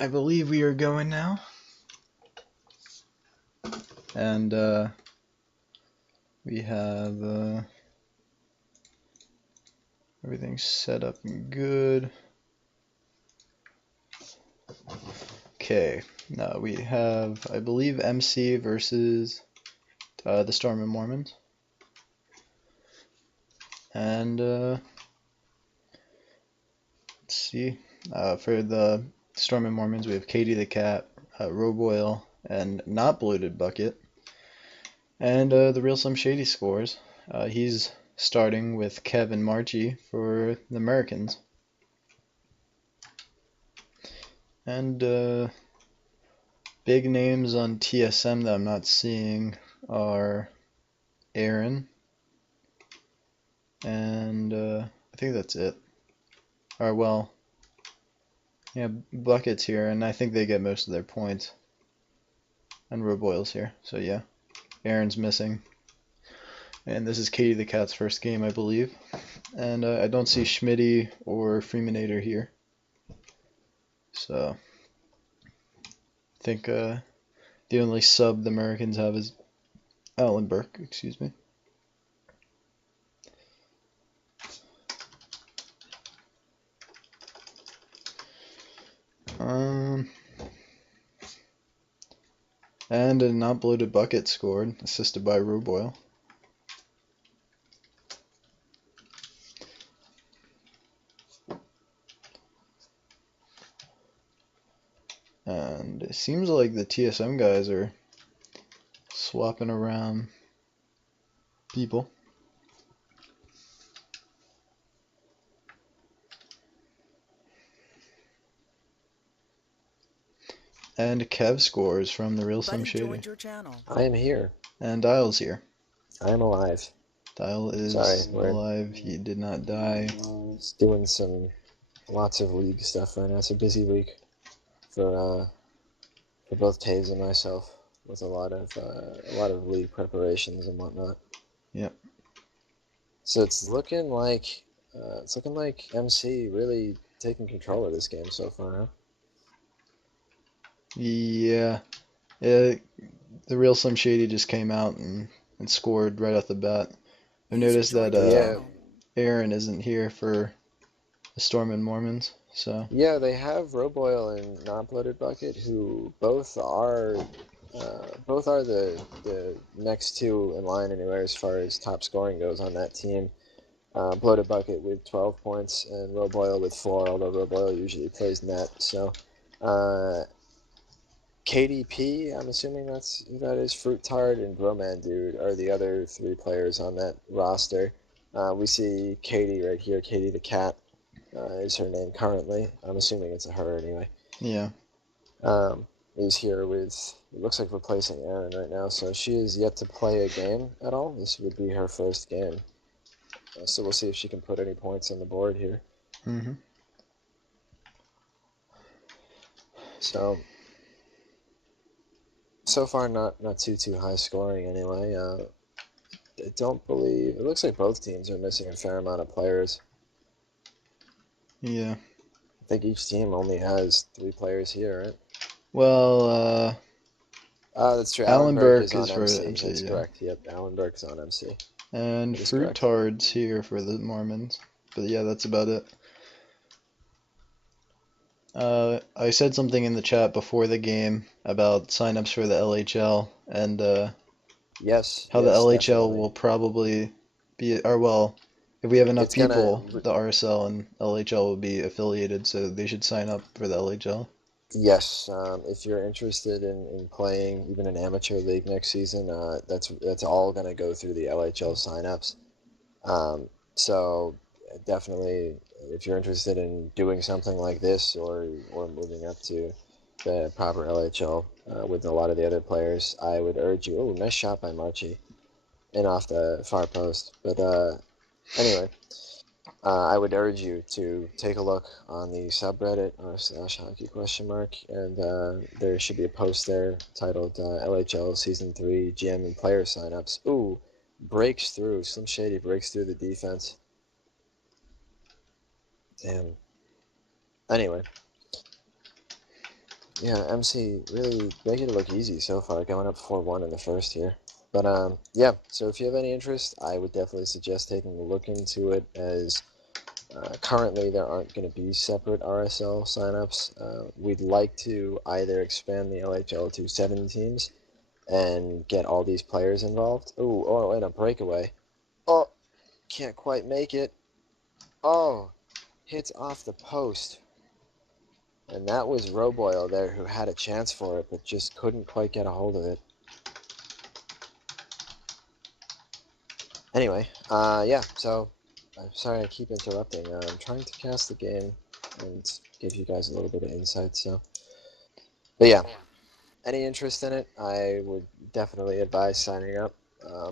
I believe we are going now. And we have everything set up and good. Okay, now we have, I believe, MC versus the Storm and Mormons. And let's see. For the Storm and Mormons, we have Katie the Cat, Roboil, and Not Bloated Bucket. And the Real Slim Shady scores. He's starting with Kev and Marchie for the Americans. And big names on TSM that I'm not seeing are Aaron. And I think that's it. Or, well, yeah, Bucket's here, and I think they get most of their points. And Roboil's here, so yeah. Aaron's missing. And this is Katie the Cat's first game, I believe. And I don't see Schmitty or Freeminator here. So, I think the only sub the Americans have is Alan Burke, excuse me. And a Not Bloated Bucket scored, assisted by Roboil. And it seems like the TSM guys are swapping around people. And Kev scores from the Real Slim Shady. I am here. And Dial's here. I am alive. Dial is alive. He did not die. He's doing lots of league stuff right now. It's a busy week for both Taves and myself, with a lot of league preparations and whatnot. Yep. So it's looking like MC really taking control of this game so far, huh? Yeah. The Real Slim Shady just came out and scored right off the bat. I've noticed that Aaron isn't here for the Storm and Mormons, so. Yeah, they have Roboil and Not Bloated Bucket, who both are the next two in line anywhere as far as top scoring goes on that team. Bloated Bucket with 12 points and Roboil with 4, although Roboil usually plays net. So KDP, I'm assuming that's who that is, Fruit Tart and Broman Dude are the other 3 players on that roster. We see Katie right here, Katie the Cat is her name currently. I'm assuming it's a her anyway. Yeah. Is here with, it looks like replacing Aaron right now, so she is yet to play a game at all. This would be her first game. So we'll see if she can put any points on the board here. Mm-hmm. So far not too high scoring anyway. I don't believe, it looks like both teams are missing a fair amount of players. Yeah. I think each team only has 3 players here, right? Well, that's true. Alan Burke is on for MC. That's yeah. correct. Yep, Alan Burke's on MC. And Fruit Tart's here for the Mormons. But yeah, that's about it. I said something in the chat before the game about signups for the LHL and yes, how the LHL definitely will probably be, or well, if we have enough people, the RSL and LHL will be affiliated, so they should sign up for the LHL. Yes, if you're interested in playing even an amateur league next season, that's all going to go through the LHL signups. So definitely, if you're interested in doing something like this or moving up to the proper LHL with a lot of the other players, I would urge you. Oh, nice shot by Marchie, and off the far post. But anyway. I would urge you to take a look on the subreddit r/hockey ? And there should be a post there titled LHL Season 3 GM and Player Signups. Ooh, breaks through. Slim Shady breaks through the defense. Damn. Anyway. Yeah, MC really making it look easy so far, going up 4-1 in the first here. But yeah, so if you have any interest, I would definitely suggest taking a look into it, as currently there aren't going to be separate RSL signups. We'd like to either expand the LHL to 7 teams and get all these players involved. Ooh, oh, and a breakaway. Oh, can't quite make it. Oh, hits off the post. And that was Roboil there, who had a chance for it, but just couldn't quite get a hold of it. Anyway, yeah, so I'm sorry I keep interrupting. I'm trying to cast the game and give you guys a little bit of insight, so. But yeah, any interest in it, I would definitely advise signing up.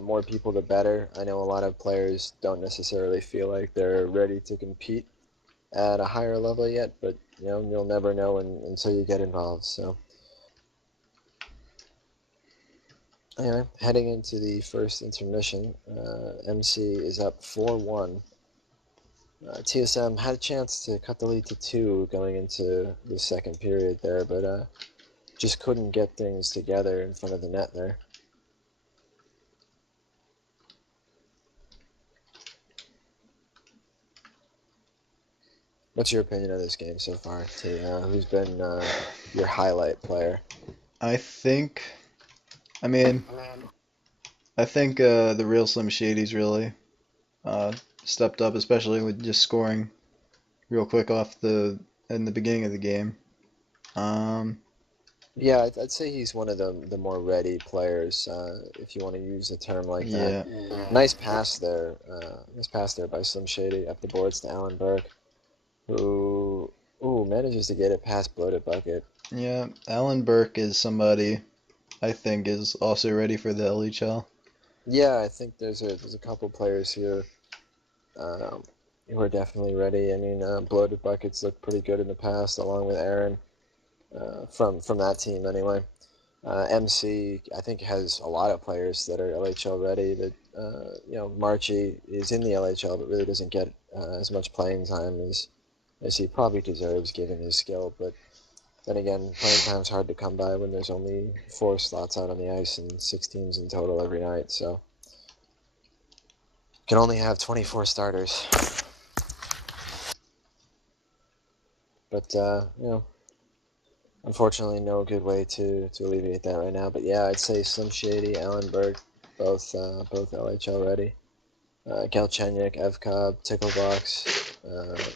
More people, the better. I know a lot of players don't necessarily feel like they're ready to compete at a higher level yet, but you'll never know until you get involved. So anyway, heading into the first intermission, MC is up 4-1. TSM had a chance to cut the lead to 2 going into the second period there, but just couldn't get things together in front of the net there. What's your opinion of this game so far, T? Who's been your highlight player? I think, I mean, I think the real Slim Shady's really uh, stepped up, especially with just scoring real quick off in the beginning of the game. Um, Yeah, I'd say he's one of the more ready players, if you want to use a term like that. yeah, Nice pass there. Nice pass there by Slim Shady up the boards to Alan Burke, who manages to get it past Bloated Bucket. yeah. Alan Burke is somebody I think is also ready for the LHL. Yeah, I think there's a couple players here um, who are definitely ready. I mean, Bloated Buckets looked pretty good in the past, along with Aaron from that team anyway. MC, I think, has a lot of players that are LHL ready. That Marchie is in the LHL, but really doesn't get as much playing time as he probably deserves given his skill. But then again, playing time's hard to come by when there's only 4 slots out on the ice and 6 teams in total every night. So can only have 24 starters. But unfortunately, no good way to alleviate that right now. But yeah, I'd say Slim Shady, Alan Berg, both LHL ready. Galchenyuk, Evcobb, Ticklebox.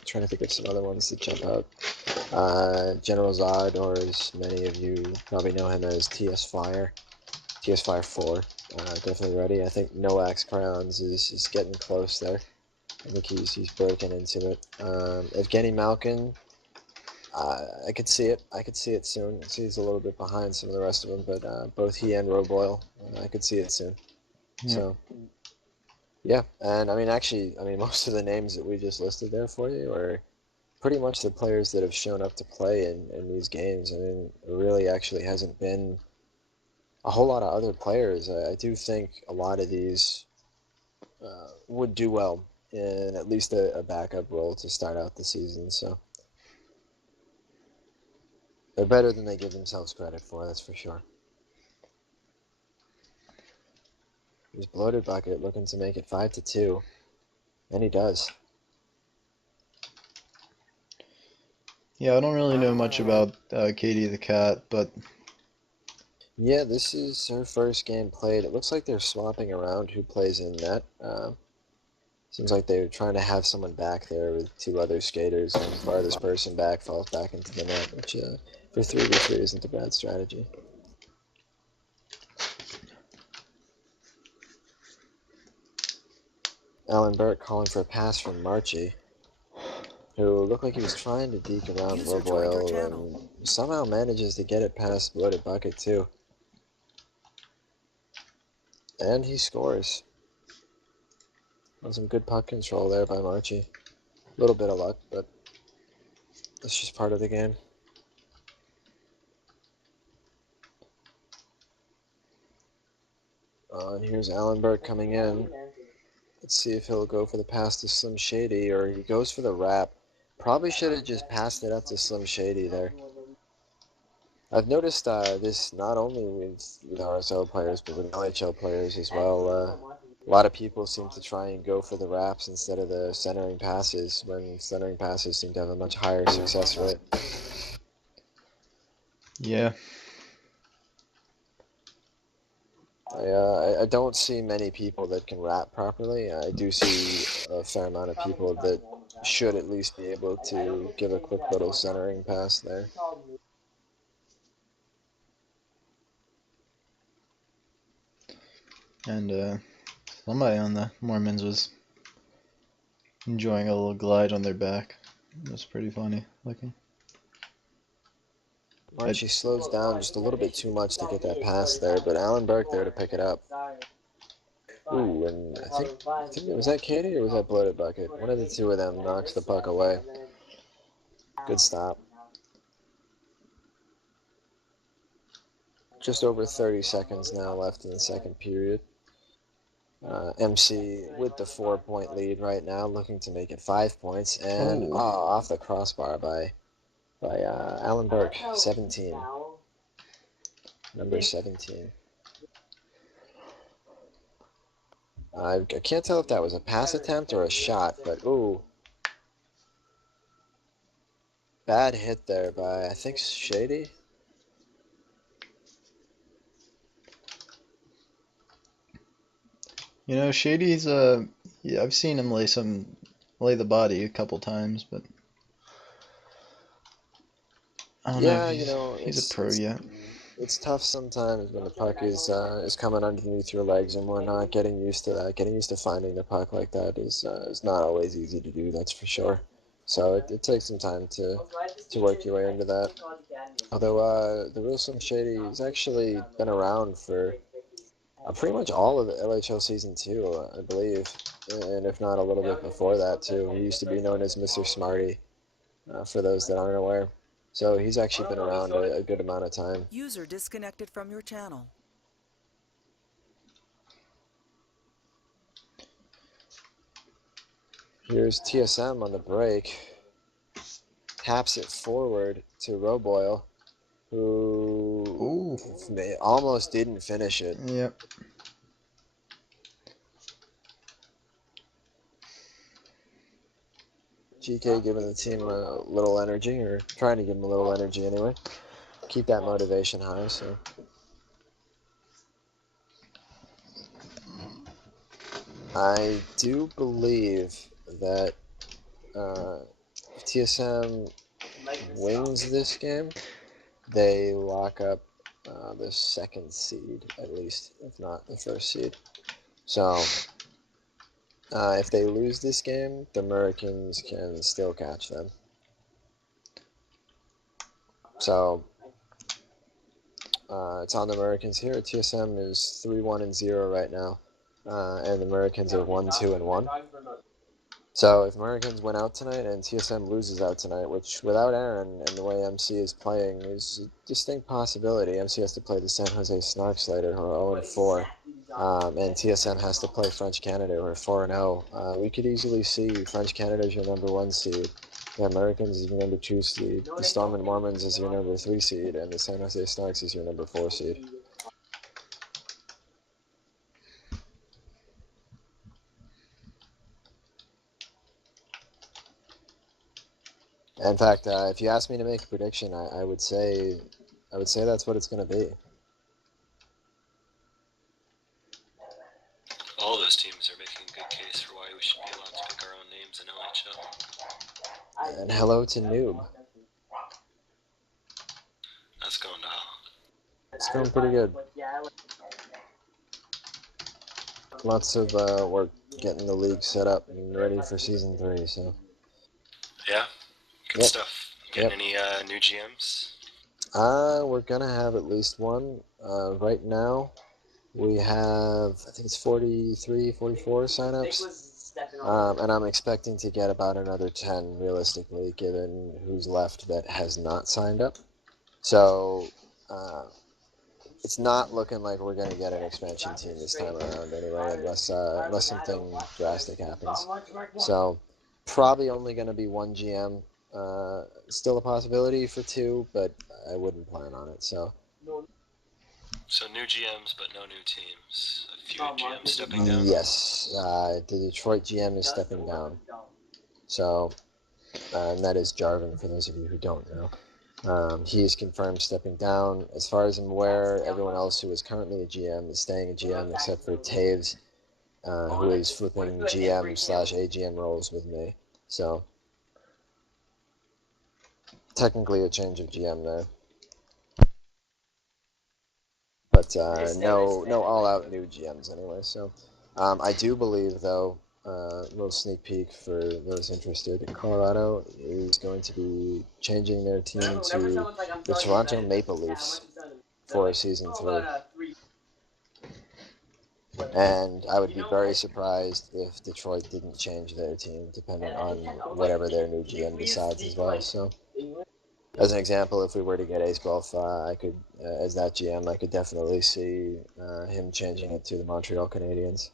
Trying to think of some other ones that jump out. General Zod, or as many of you probably know him as TS Fire, TS Fire 4. Definitely ready. I think Noax Crowns is getting close there. I think he's breaking into it. Evgeny Malkin, I could see it. I could see it soon. He's a little bit behind some of the rest of them, but both he and Roboil, I could see it soon. Yeah. So yeah, and I mean, actually, I mean, most of the names that we just listed there for you are pretty much the players that have shown up to play in these games. I mean, there really actually hasn't been a whole lot of other players. I do think a lot of these would do well in at least a backup role to start out the season. So they're better than they give themselves credit for, that's for sure. Here's Bloated Bucket looking to make it 5-2, and he does. Yeah, I don't really know much about Katie the Cat, but Yeah, this is her first game played. It looks like they're swapping around who plays in net. Seems like they're trying to have someone back there with 2 other skaters, and farthest person back falls back into the net, which for 3v3 isn't a bad strategy. Alan Burke calling for a pass from Marchie, who looked like he was trying to deke around Roboil and somehow manages to get it past Bloated Bucket too. And he scores. Some good puck control there by Marchie. A little bit of luck, but that's just part of the game. And here's Alan Burke coming in. Let's see if he'll go for the pass to Slim Shady, or he goes for the wrap. Probably should have just passed it up to Slim Shady there. I've noticed this not only with RSL players, but with LHL players as well. A lot of people seem to try and go for the wraps instead of the centering passes, when centering passes seem to have a much higher success rate. Yeah. I don't see many people that can wrap properly. I do see a fair amount of people that should at least be able to give a quick little centering pass there. And somebody on the Mormons was enjoying a little glide on their back. It was pretty funny looking. Archie slows down just a little bit too much to get that pass there, but Alan Burke there to pick it up. Ooh, and I think was that Katie or was that Bloated Bucket? One of the two of them knocks the puck away. Good stop. Just over 30 seconds now left in the second period. MC with the 4-point lead right now, looking to make it 5 points, and off the crossbar by Alan Burke, 17, number 17. I can't tell if that was a pass attempt or a shot, but ooh, bad hit there by I think Shady. You know, Shady's yeah, I've seen him lay the body a couple times, but I don't know if Yeah, you know, he's a pro yet. it's tough sometimes when the puck is coming underneath your legs and whatnot. Getting used to that, getting used to finding the puck like that is not always easy to do. That's for sure. So it takes some time to work your way into that. Although the real Slim Shady has actually been around for pretty much all of the LHL season two, I believe, and if not a little bit before that too. He used to be known as Mr. Smarty, for those that aren't aware. So he's actually been around a good amount of time. User disconnected from your channel. Here's TSM on the break. Taps it forward to Roboyle, who almost didn't finish it. Yep. GK giving the team a little energy, or trying to give them a little energy anyway. Keep that motivation high. So I do believe that if TSM wins this game, they lock up the second seed, at least, if not the first seed. So if they lose this game, the Americans can still catch them. So it's on the Americans here. TSM is 3-1-0 right now, and the Americans are 1-2-1. So if Americans win out tonight and TSM loses out tonight, which without Aaron and the way MC is playing is a distinct possibility. MC has to play the San Jose Snarks later, who are 0-4, and TSM has to play French Canada, who are 4-0. We could easily see French Canada as your number 1 seed, the Americans as your number 2 seed, the Storm and Mormons as your number 3 seed, and the San Jose Snarks as your number 4 seed. In fact, if you ask me to make a prediction, I would say that's what it's going to be. All those teams are making a good case for why we should be allowed to pick our own names in LHL. And hello to Noob. That's going to hell. It's going pretty good. Lots of work getting the league set up and ready for season 3. So. Yeah, good stuff. Getting any new GMs? We're gonna have at least one. Right now, we have, I think it's 43, 44 signups. And I'm expecting to get about another 10 realistically, given who's left that has not signed up. So it's not looking like we're going to get an expansion team this time around anyway, unless something drastic happens. So probably only going to be one GM. Still a possibility for 2, but I wouldn't plan on it. So new GMs, but no new teams. A few GMs stepping down. yes, the Detroit GM is stepping down. So, and that is Jarvin, for those of you who don't know. He is confirmed stepping down. As far as I'm aware, everyone else who is currently a GM is staying a GM except for Taves, who is flipping GM/AGM roles with me. So, technically a change of GM there. But no all-out new GMs anyway. So, I do believe, though, a little sneak peek for those interested, Colorado is going to be changing their team to the Toronto Maple Leafs for season 3. And I would be very surprised if Detroit didn't change their team, depending on whatever their new GM decides as well. So, as an example, if we were to get Ace Buff, I could, as that GM, I could definitely see him changing it to the Montreal Canadiens.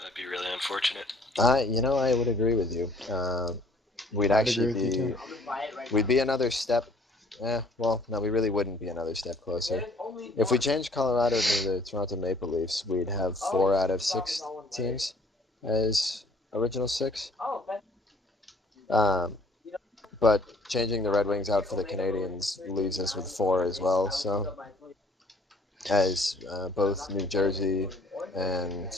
That'd be really unfortunate. I would agree with you. We'd I'd actually agree with you we'd be another step. Well, no, we really wouldn't be another step closer. If we changed Colorado to the Toronto Maple Leafs, we'd have 4 out of 6 teams as original 6. But changing the Red Wings out for the Canadiens leaves us with 4 as well. So, as both New Jersey and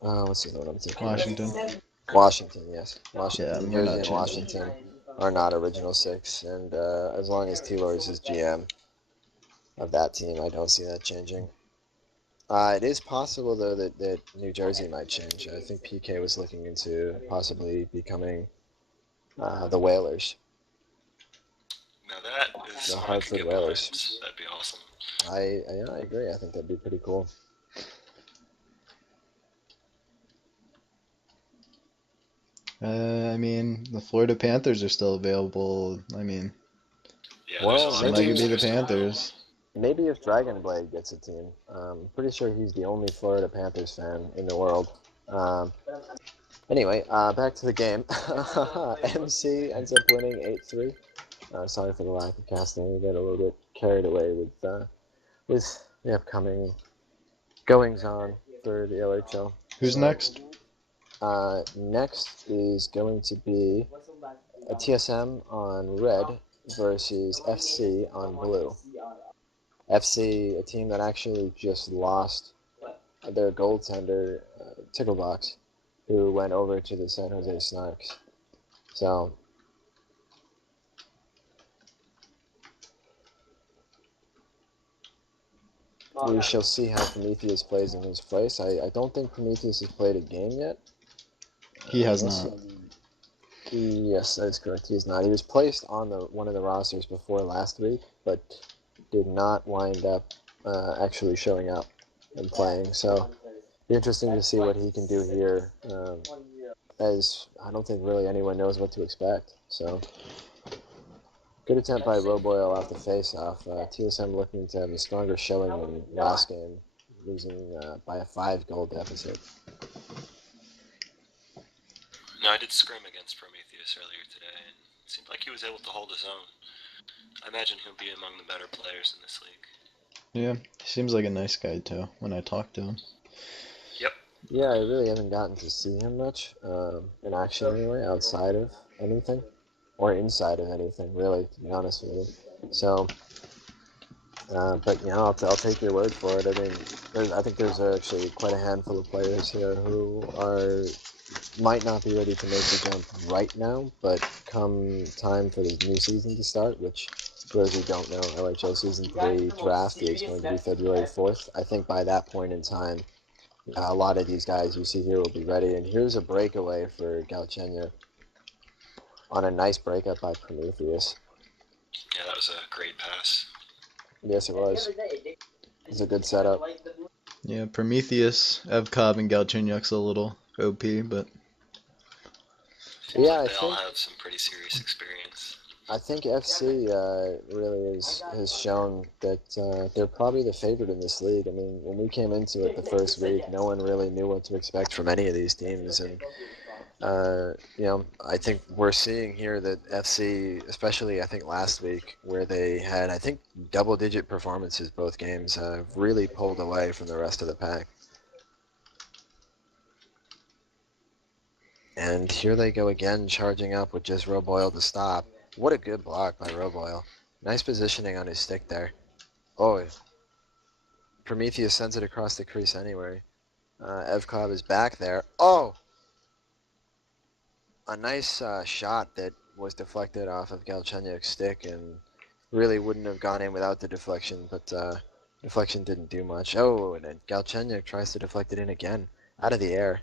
what's the other one I'm thinking? Washington. Washington, yes. Washington, Yeah, New we're Jersey, not and changing. Washington are not original 6, and as long as T-Lors is GM of that team, I don't see that changing. It is possible, though, that New Jersey might change. I think PK was looking into possibly becoming the Whalers. Now that is The one I could Hartford get Whalers. behind. That'd be awesome. I agree. I think that'd be pretty cool. I mean, the Florida Panthers are still available. I mean, Yeah, Well, there's a lot of somebody could teams be that the are still available. Panthers. Maybe if Dragonblade gets a team. Pretty sure he's the only Florida Panthers fan in the world. Anyway, back to the game. MC ends up winning 8-3. Sorry for the lack of casting. We get a little bit carried away with the upcoming goings on for the LHL. Who's next? Next is going to be a TSM on red versus FC on blue. FC, a team that actually just lost their goaltender, Ticklebox, who went over to the San Jose Snarks. So, we shall see how Prometheus plays in his place. I don't think Prometheus has played a game yet. He has not. Yes, that is correct. He is not. He was placed on one of the rosters before last week, but did not wind up actually showing up and playing. So, be interesting to see what he can do here, as I don't think really anyone knows what to expect. So, good attempt by Roboyle off the face-off. TSM looking to have a stronger showing than last game, losing by a 5-goal deficit. No, I did scrim against Prometheus earlier today, and it seemed like he was able to hold his own. I imagine he'll be among the better players in this league. Yeah, he seems like a nice guy too when I talk to him. Yep. Yeah, I really haven't gotten to see him much in action anyway, outside of anything, or inside of anything, really, to be honest with you. So, but I'll take your word for it. I mean, I think there's actually quite a handful of players here who might not be ready to make the jump right now, but come time for the new season to start, which for those who don't know, LHL Season 3 draft is going to be February 4th. I think by that point in time, a lot of these guys you see here will be ready. And here's a breakaway for Galchenyuk on a nice breakup by Prometheus. Yeah, that was a great pass. Yes, it was. It was a good setup. Yeah, Prometheus, Evcobb, and Galchenyuk's a little OP, but Seems Yeah, like they all have some pretty serious experience. I think FC really has shown that they're probably the favorite in this league. I mean, when we came into it the first week, no one really knew what to expect from any of these teams, and I think we're seeing here that FC, especially I think last week, where they had I think double-digit performances both games, really pulled away from the rest of the pack. And here they go again, charging up with just Roboyle to stop. What a good block by Roboyle. Nice positioning on his stick there. Oh, Prometheus sends it across the crease anyway. Evkov is back there. Oh, a nice shot that was deflected off of Galchenyuk's stick and really wouldn't have gone in without the deflection, but deflection didn't do much. Oh, and then Galchenyuk tries to deflect it in again, out of the air.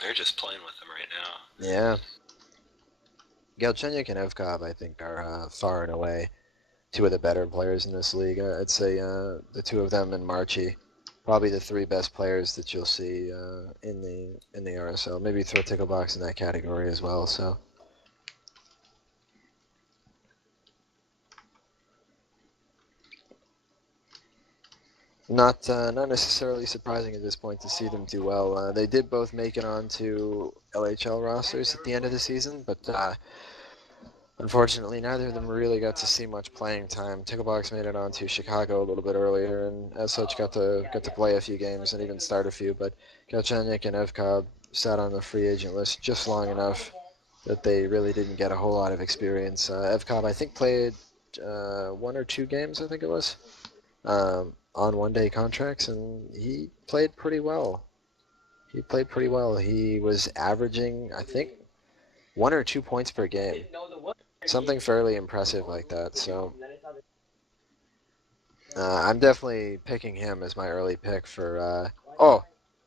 They're just playing with him right now. Yeah. Galchenyuk and Evkov, I think, are far and away two of the better players in this league. I'd say the two of them and Marchi, probably the three best players that you'll see in the RSL. Maybe throw Ticklebox in that category as well. So. Not necessarily surprising at this point to see them do well. They did both make it onto LHL rosters at the end of the season, but unfortunately neither of them really got to see much playing time. Ticklebox made it onto Chicago a little bit earlier, and as such got to play a few games and even start a few. But Galchenyuk and Evkov sat on the free agent list just long enough that they really didn't get a whole lot of experience. Evkov, I think, played 1 or 2 games, I think it was. On one-day contracts, and he played pretty well. He was averaging, I think, 1 or 2 points per game. Something fairly impressive like that. So I'm definitely picking him as my early pick for. Oh,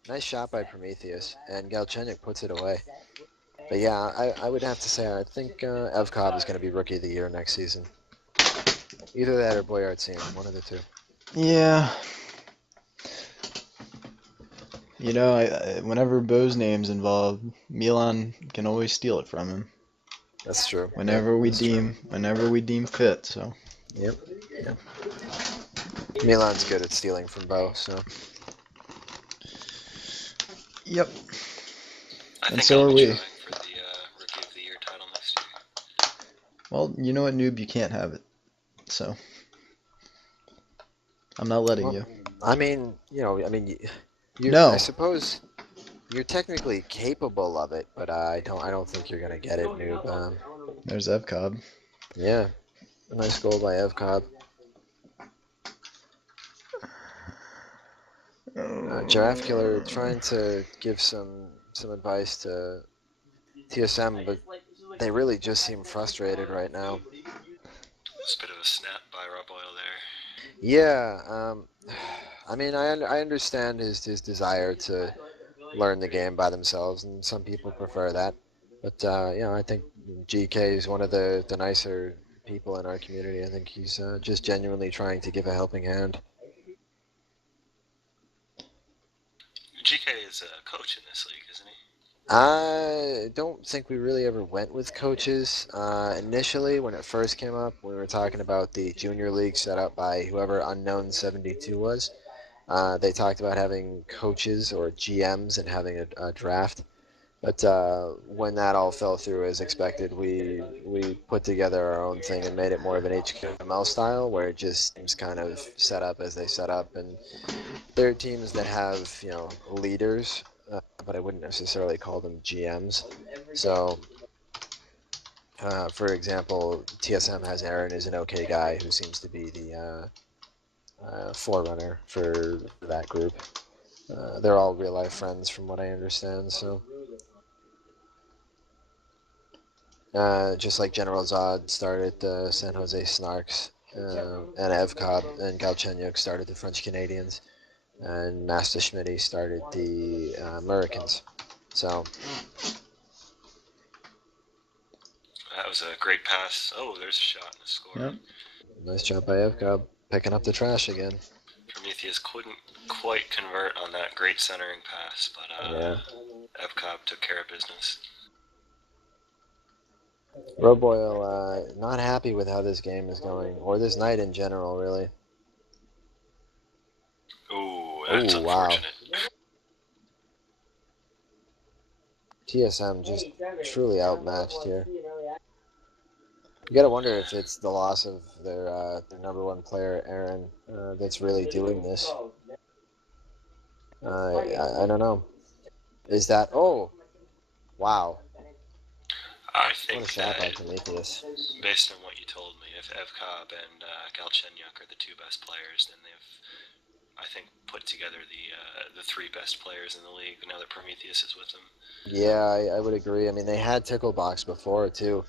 nice shot by Prometheus, and Galchenyuk puts it away. But yeah, I would have to say I think Evkov is going to be Rookie of the Year next season. Either that or Boyardsien, one of the two. Yeah. You know, whenever Bo's name's involved, Milan can always steal it from him. That's true. Whenever we deem fit. So. Yep. Milan's good at stealing from Bo, so. Yep. I And think so I'll are be we. trying for the Rookie of the Year title next year. Well, you know what, noob, you can't have it. So. I'm not letting you. I mean, I suppose you're technically capable of it, but I don't think you're gonna get it, noob. There's Evcobb. Yeah, a nice goal by Evkov. Giraffe Killer trying to give some advice to TSM, but they really just seem frustrated right now. It's a bit of a snap by Roboyle there. Yeah, I mean, I understand his desire to learn the game by themselves, and some people prefer that. But I think GK is one of the nicer people in our community. I think he's just genuinely trying to give a helping hand. GK is a coach in this league, isn't he? I don't think we really ever went with coaches. Initially, when it first came up, we were talking about the junior league set up by whoever Unknown 72 was. They talked about having coaches or GMs and having a draft. But when that all fell through as expected, we put together our own thing and made it more of an HQML style, where it just seems kind of set up as they set up. And there are teams that have leaders, but I wouldn't necessarily call them GMs. So, for example, TSM has Aaron, who's an okay guy who seems to be the forerunner for that group. They're all real life friends, from what I understand. So. Just like General Zod started the San Jose Snarks, and Evcobb and Galchenyuk started the French Canadians, and Master Schmitty started the Americans. So That was a great pass. Oh, there's a shot and a score. Yep. nice job by Evcobb, picking up the trash again. Prometheus couldn't quite convert on that great centering pass, but Yeah. Evcobb took care of business. Roboyle not happy with how this game is going, or this night in general, really. Ooh, that's wow. unfortunate. TSM just truly outmatched here. You gotta wonder if it's the loss of their number one player, Aaron, that's really doing this. I don't know. Is that... Oh! Wow. I What think a shot by that, Prometheus. based on what you told me, if Evcobb and Galchenyuk are the two best players, then they've, I think, put together the three best players in the league now that Prometheus is with them. Yeah, I would agree. I mean, they had Ticklebox before, too,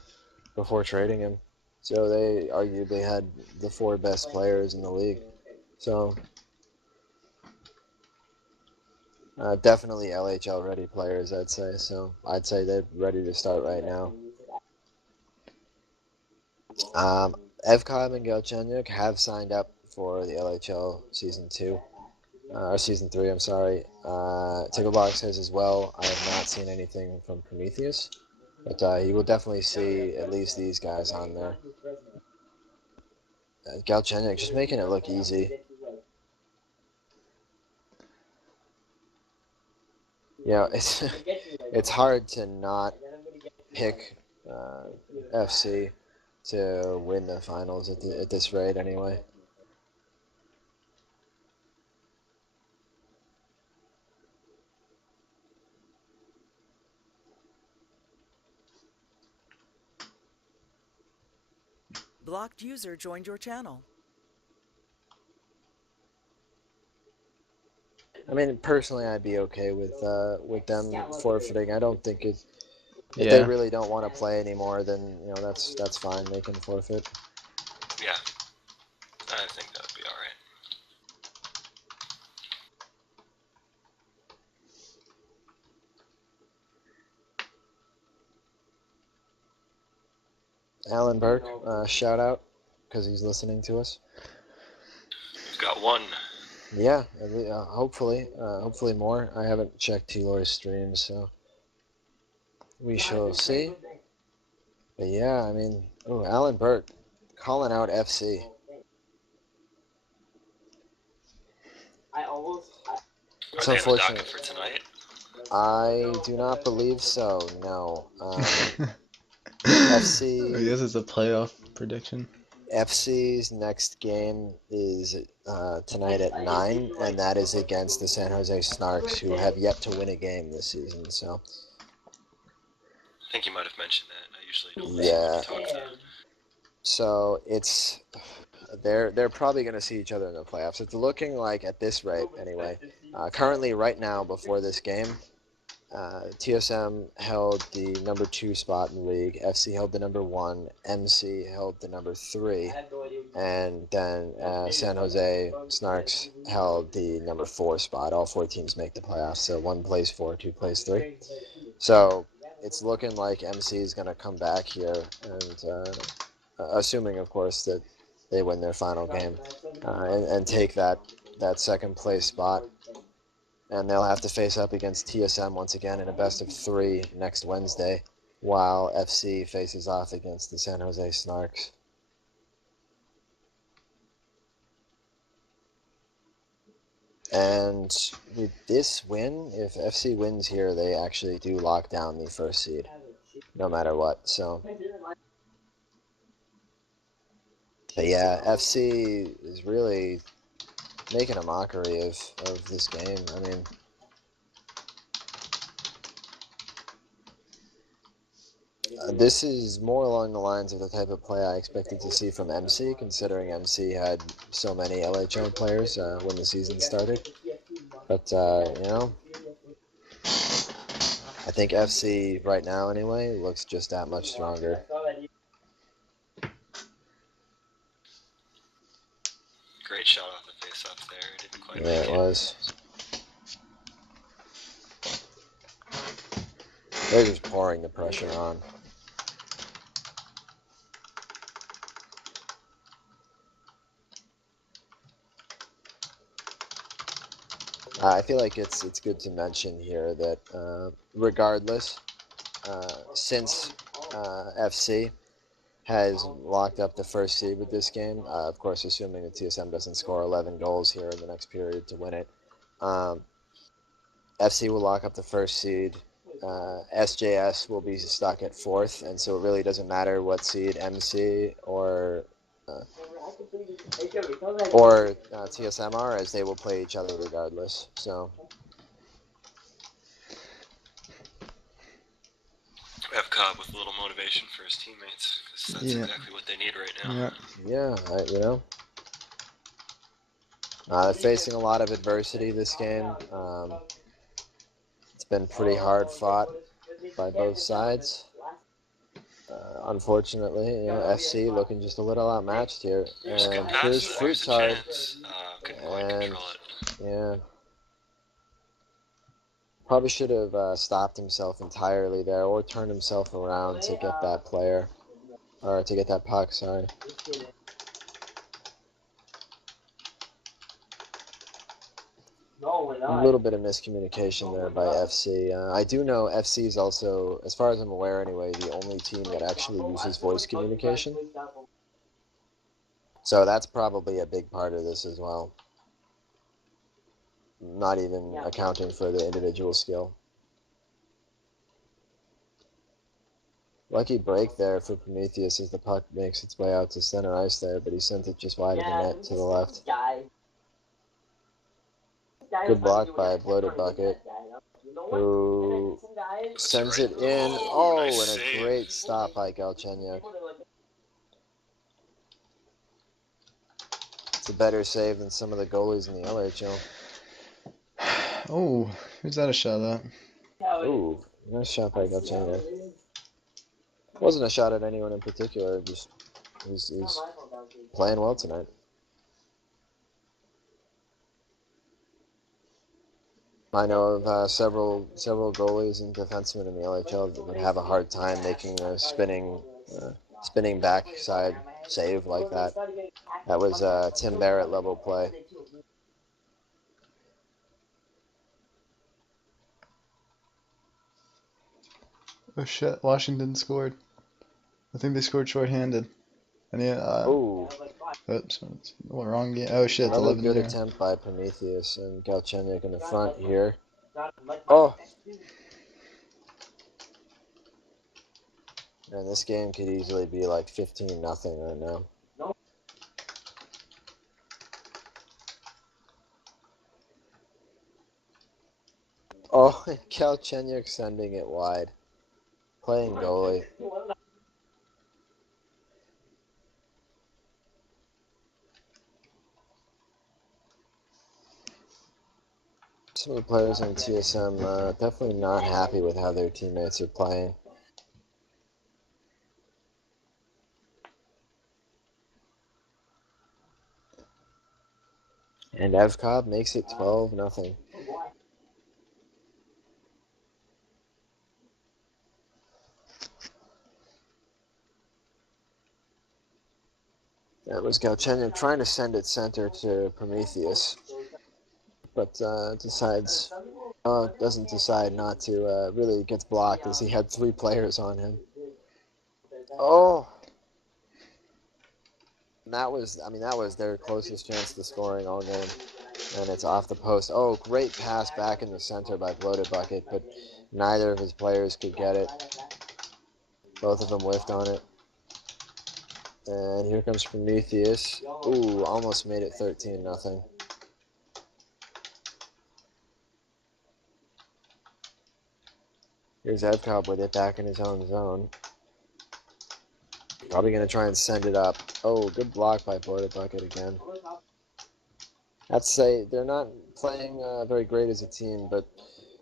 before trading him. So they arguably had the four best players in the league. So definitely LHL ready players, I'd say. So I'd say they're ready to start right now. Evcobb and Galchenyuk have signed up for the LHL Season 2. Or Season 3, I'm sorry. Ticklebox has as well. I have not seen anything from Prometheus. But you will definitely see at least these guys on there. Galchenyuk just making it look easy. You know, it's hard to not pick FC to win the finals at this rate anyway. Blocked user joined your channel. I mean, personally, I'd be okay with them forfeiting. I don't think it. If they Yeah. really don't want to play anymore, then that's fine. They can forfeit. Yeah, I think that would be alright. Alan Burke, shout out because he's listening to us. We've got one. Yeah, hopefully more. I haven't checked T-Lor's streams, so we shall see. But yeah, I mean, Alan Burke calling out FC. Are they on the docket for tonight? I do not believe so. No. FC. I guess it's a playoff prediction. FC's next game is tonight at 9, and that is against the San Jose Snarks, who have yet to win a game this season. So. I think you might have mentioned that. I usually don't Yeah. talk to them. So it's they're probably going to see each other in the playoffs. It's looking like at this rate anyway. Currently, right now, before this game, TSM held the number 2 spot in the league. FC held the number 1. MC held the number 3, and then San Jose Snarks held the number 4 spot. All 4 teams make the playoffs. So 1 plays 4, 2 plays 3. So it's looking like MC is going to come back here, and assuming, of course, that they win their final game and take that second place spot. And they'll have to face up against TSM once again in a best of 3 next Wednesday, while FC faces off against the San Jose Snarks. And with this win, if FC wins here, they actually do lock down the first seed, no matter what. So, but yeah, FC is really making a mockery of this game. I mean, this is more along the lines of the type of play I expected to see from MC, considering MC had so many LHL players when the season started. But, I think FC right now, anyway, looks just that much stronger. Great shot off the face up there. Didn't quite Yeah, make it was. They're just pouring the pressure on. I feel like it's good to mention here that regardless, since FC has locked up the first seed with this game, of course assuming that TSM doesn't score 11 goals here in the next period to win it, FC will lock up the first seed SJS will be stuck at 4th, and so it really doesn't matter what seed MC or TSM are, as they will play each other regardless. So FCOB with a little motivation for his teammates, because that's exactly what they need right now. Yeah, they're facing a lot of adversity this game. It's been pretty hard fought by both sides. Unfortunately, FC looking just a little outmatched here. And here's Fruit Tart. Couldn't quite control it. Yeah. Probably should have stopped himself entirely there, or turned himself around to get that player, or to get that puck, sorry. A little bit of miscommunication there by FC. I do know FC is also, as far as I'm aware anyway, the only team that actually uses voice communication. So that's probably a big part of this as well. Not even accounting for the individual skill. Lucky break there for Prometheus as the puck makes its way out to center ice there, but he sent it just wide of the net to the left. Good block by Bloated Bucket, who sends it in. Oh, and a great stop by Galchenyuk. It's a better save than some of the goalies in the LHL. Oh, who's that a shot at? Ooh, nice shot by Galchenyuk. Wasn't a shot at anyone in particular, just he's playing well tonight. I know of several goalies and defensemen in the LHL that would have a hard time making a spinning backside save like that. That was Tim Barrett level play. Oh shit, Washington scored. I think they scored shorthanded. And yeah, oops, wrong game. Oh shit, another 11-0. good attempt by Prometheus, and Galchenyuk in the front here. Oh! And this game could easily be like 15-0 right now. Oh, Galchenyuk sending it wide. Playing goalie. Some of the players on TSM definitely not happy with how their teammates are playing. And Evcobb makes it 12-0. That was Galchenyuk trying to send it center to Prometheus, but doesn't decide not to. Really gets blocked as he had 3 players on him. Oh, and that was their closest chance to scoring all game, and it's off the post. Oh, great pass back in the center by Bloated Bucket, but neither of his players could get it. Both of them whiffed on it. And here comes Prometheus. Ooh, almost made it 13-0. Here's Evcobb with it back in his own zone. Probably going to try and send it up. Oh, good block by Bloated Bucket again. I'd say they're not playing very great as a team, but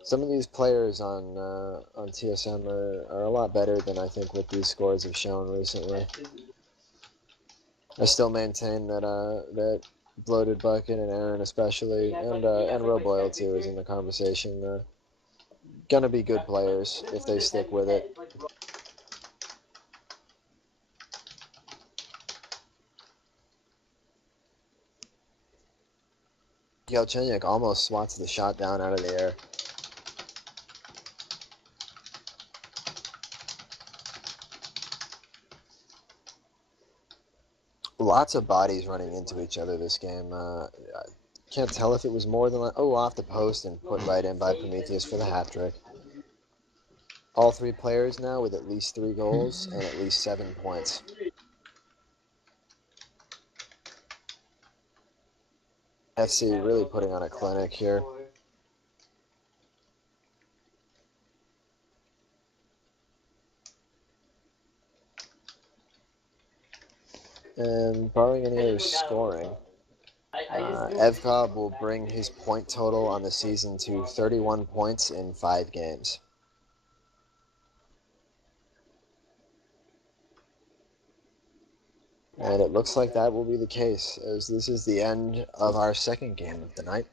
some of these players on TSM are a lot better than I think what these scores have shown recently. I still maintain that that Bloated Bucket and Aaron especially, and Roboil too, is in the conversation. Gonna be good players if they stick with it. Galchenyuk almost swats the shot down out of the air. Lots of bodies running into each other this game. I can't tell if it was more than off the post and put right in by Prometheus for the hat trick. All 3 players now with at least 3 goals and at least 7 points. FC really putting on a clinic here. And barring any other scoring, Evcobb will bring his point total on the season to 31 points in 5 games. And it looks like that will be the case, as this is the end of our second game of the night,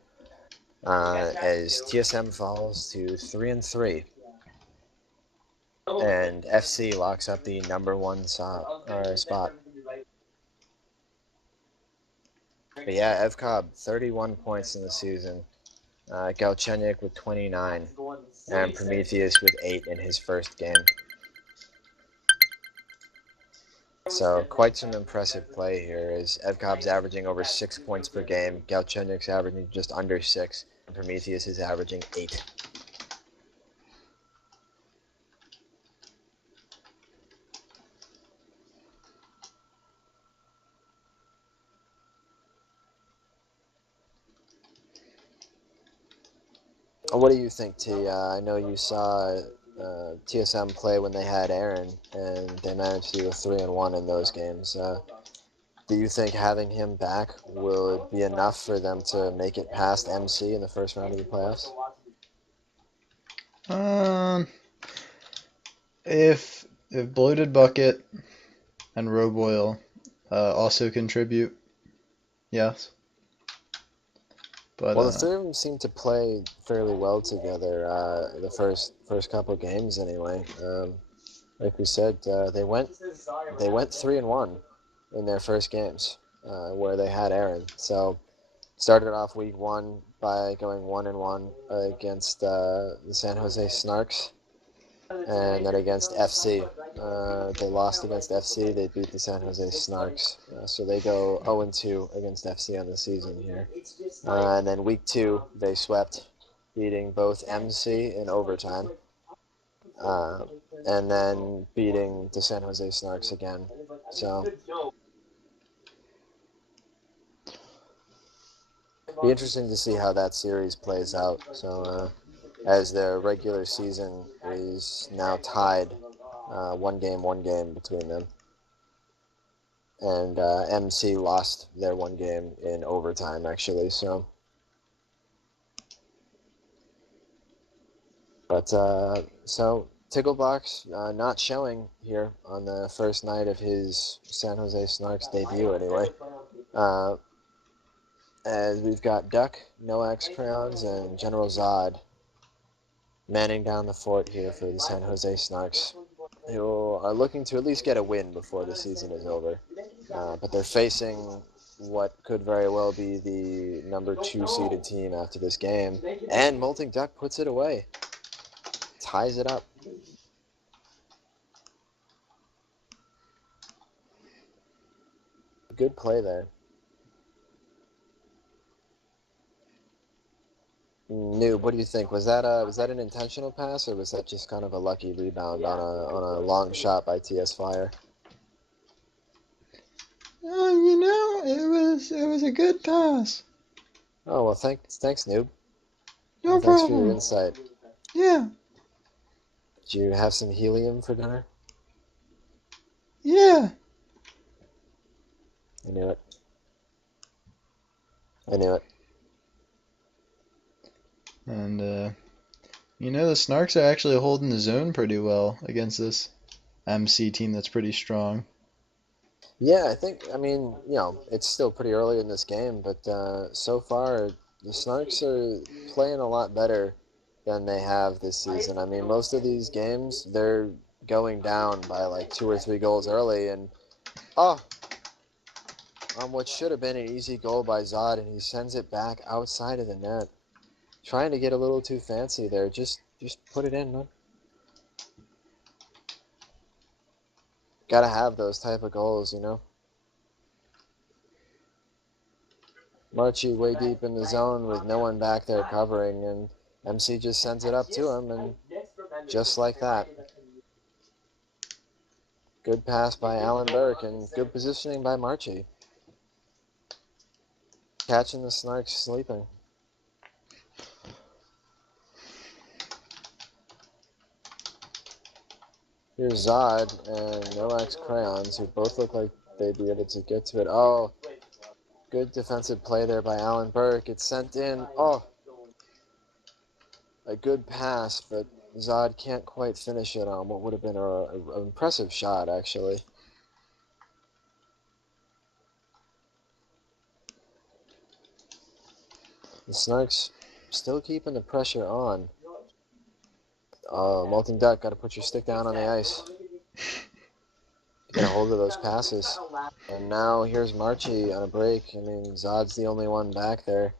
as TSM falls to 3-3, and FC locks up the #1 spot. But yeah, Evcobb, 31 points in the season. Galchenyuk with 29, and Prometheus with 8 in his first game. So quite some impressive play here, as Evcobb's averaging over 6 points per game, Galchenyuk's averaging just under 6, and Prometheus is averaging 8. What do you think, T? I know you saw TSM play when they had Aaron, and they managed to do a 3-1 in those games. Do you think having him back will be enough for them to make it past MC in the first round of the playoffs? If Bloated Bucket and Roboil also contribute, yes. But well, the three of them seem to play fairly well together. The first couple of games, anyway. Like we said, they went 3-1 in their first games where they had Aaron. So started off week 1 by going 1-1 against the San Jose Snarks, and then against FC. They lost against FC. They beat the San Jose Snarks. So they go 0-2 against FC on the season here. And then week 2, they swept, beating both MC in overtime. And then beating the San Jose Snarks again. So be interesting to see how that series plays out. So as their regular season is now tied, one game between them. And MC lost their one game in overtime, actually. So, but so Ticklebox not showing here on the first night of his San Jose Snarks debut, anyway. As we've got Duck, Noax Crayons, and General Zod manning down the fort here for the San Jose Snarks, who are looking to at least get a win before the season is over. But they're facing what could very well be the #2 seeded team after this game. And Molting Duck puts it away. Ties it up. Good play there. Noob, what do you think? Was that an intentional pass, or was that just kind of a lucky rebound on a long shot by TS Fire? It was a good pass. Oh well, thanks, Noob. No Thanks for problem. your insight. Yeah. Did you have some helium for dinner? Yeah. I knew it. I knew it. And the Snarks are actually holding the zone pretty well against this MC team that's pretty strong. Yeah, I mean, it's still pretty early in this game, but so far, the Snarks are playing a lot better than they have this season. I mean, most of these games, they're going down by like 2 or 3 goals early, and on what should have been an easy goal by Zod, and he sends it back outside of the net. Trying to get a little too fancy there. Just put it in, man. Gotta have those type of goals, Marchie way deep in the zone with no one back there covering, and MC just sends it up to him, and just like that. Good pass by Alan Burke and good positioning by Marchie. Catching the Snarks sleeping. Here's Zod and Nowak's Crayons, who both look like they'd be able to get to it. Oh, good defensive play there by Alan Burke. It's sent in. Oh, a good pass, but Zod can't quite finish it on what would have been an impressive shot, actually. The Snarks still keeping the pressure on. Molting Duck, got to put your stick down on the ice. Get a hold of those passes. And now here's Marchie on a break. I mean, Zod's the only one back there,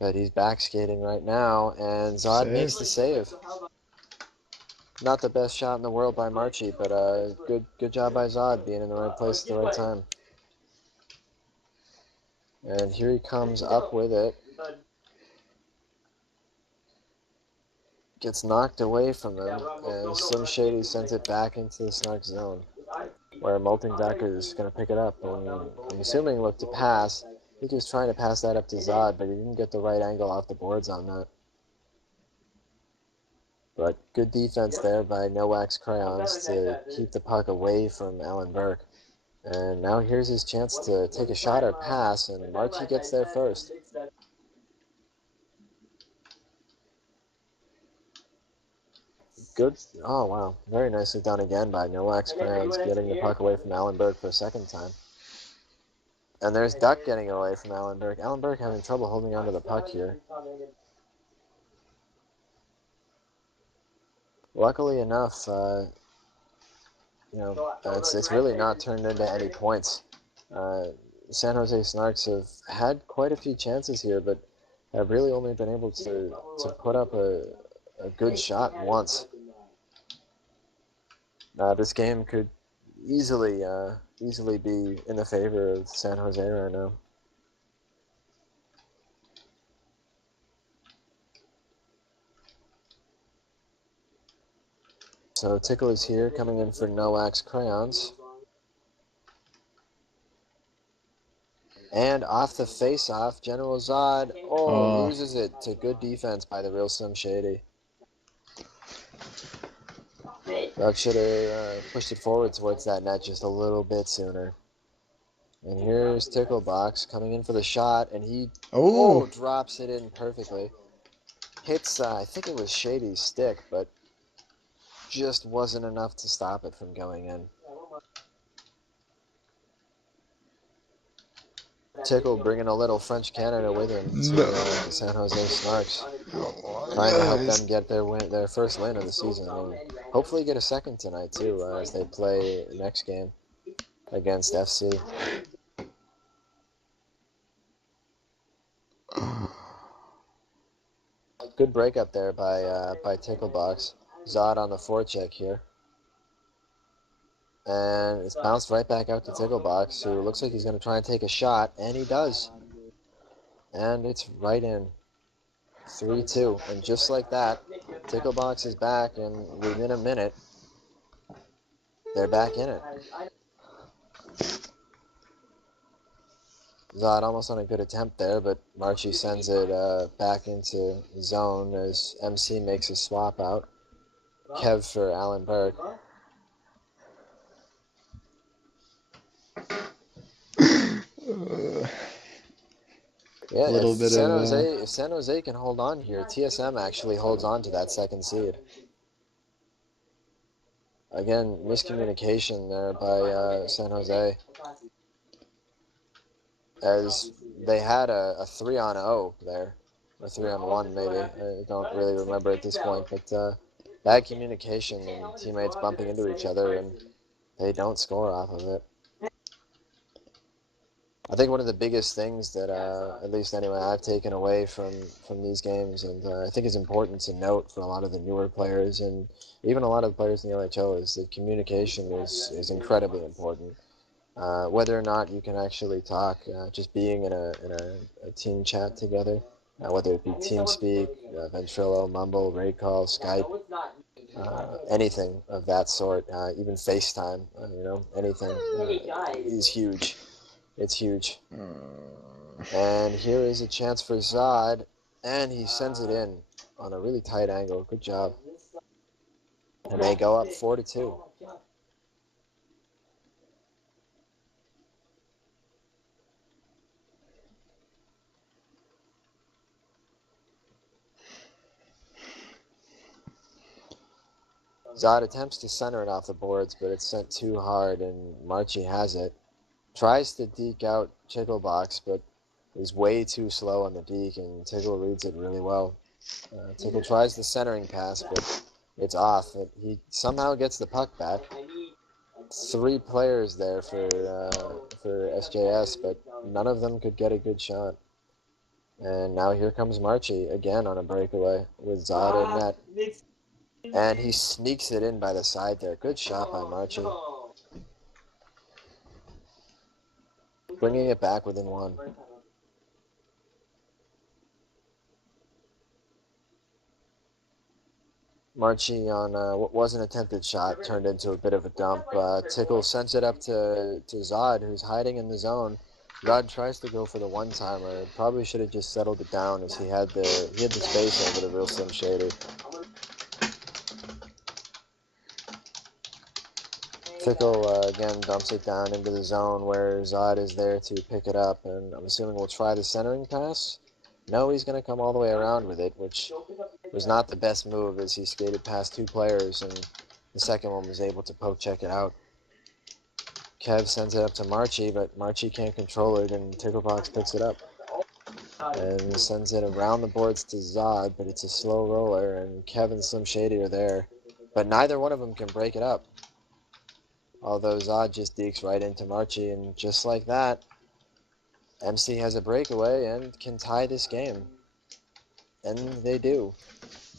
but he's back skating right now, and Zod makes the save. Not the best shot in the world by Marchie, but good job by Zod being in the right place at the right time. And here he comes up with it. Gets knocked away from him, and Slim Shady sends it back into the Snark zone, where Molting Duck is going to pick it up. And I'm assuming looked to pass. I think he was trying to pass that up to Zod, but he didn't get the right angle off the boards on that. But good defense there by Nowak's Crayons to keep the puck away from Alan Burke. And now here's his chance to take a shot or pass, and Marchie gets there first. Good. Oh, wow. Very nicely done again by Nowak's Crayons, getting the puck away from Alan Burke for a second time. And there's Duck getting away from Alan Burke. Alan Burke having trouble holding onto the puck here. Luckily enough, it's really not turned into any points. San Jose Snarks have had quite a few chances here, but have really only been able to put up a good shot once. This game could easily be in the favor of San Jose right now. So Tickle is here, coming in for Nowak's Crayons. And off the face-off, General Zod, loses it to good defense by the real Slim Shady. That should have pushed it forward towards that net just a little bit sooner. And here's Ticklebox coming in for the shot, and he drops it in perfectly. Hits, I think it was Shady's stick, but just wasn't enough to stop it from going in. Tickle bringing a little French Canada with him to San Jose Snarks, trying to help them get their first win of the season, and hopefully get a second tonight too, as they play the next game against FC. Good breakup there by Ticklebox. Zod on the forecheck here. And it's bounced right back out to Ticklebox, who looks like he's going to try and take a shot, and he does. And it's right in. 3-2. And just like that, Ticklebox is back, and within a minute, they're back in it. Zod almost on a good attempt there, but Marchie sends it back into zone as MC makes a swap out. Kev for Alan Burke. Yeah, if San Jose can hold on here, TSM actually holds on to that second seed. Again, miscommunication there by San Jose, as they had a 3-on-0 there, or 3-on-1 maybe. I don't really remember at this point, but bad communication and teammates bumping into each other, and they don't score off of it. I think one of the biggest things that, at least anyway, I've taken away from these games, and I think is important to note for a lot of the newer players and even a lot of the players in the LHL, is that communication is incredibly important. Whether or not you can actually talk, just being in a team chat together, whether it be TeamSpeak, Ventrilo, Mumble, Raycall, Skype, anything of that sort, even FaceTime, anything is huge. It's huge. And here is a chance for Zod, and he sends it in on a really tight angle. Good job. And they go up 4-2. Zod attempts to center it off the boards, but it's sent too hard, and Marchi has it. Tries to deke out Ticklebox, but is way too slow on the deke, and Tickle reads it really well. Tickle tries the centering pass, but it's off. He somehow gets the puck back. 3 players there for SJS, but none of them could get a good shot. And now here comes Marchi again on a breakaway with Zod in net. And he sneaks it in by the side there. Good shot by Marchi. Bringing it back within 1. Marchi on what was an attempted shot turned into a bit of a dump. Tickle sends it up to Zod, who's hiding in the zone. Zod tries to go for the one-timer. Probably should have just settled it down as he had the space over the real Slim Shady. Tickle again dumps it down into the zone where Zod is there to pick it up, and I'm assuming we'll try the centering pass. No, he's going to come all the way around with it, which was not the best move as he skated past 2 players, and the second one was able to poke check it out. Kev sends it up to Marchi, but Marchi can't control it, and Ticklebox picks it up. And sends it around the boards to Zod, but it's a slow roller, and Kev and Slim Shady are there. But neither one of them can break it up. Although Zod just dekes right into Marchi, and just like that, MC has a breakaway and can tie this game. And they do.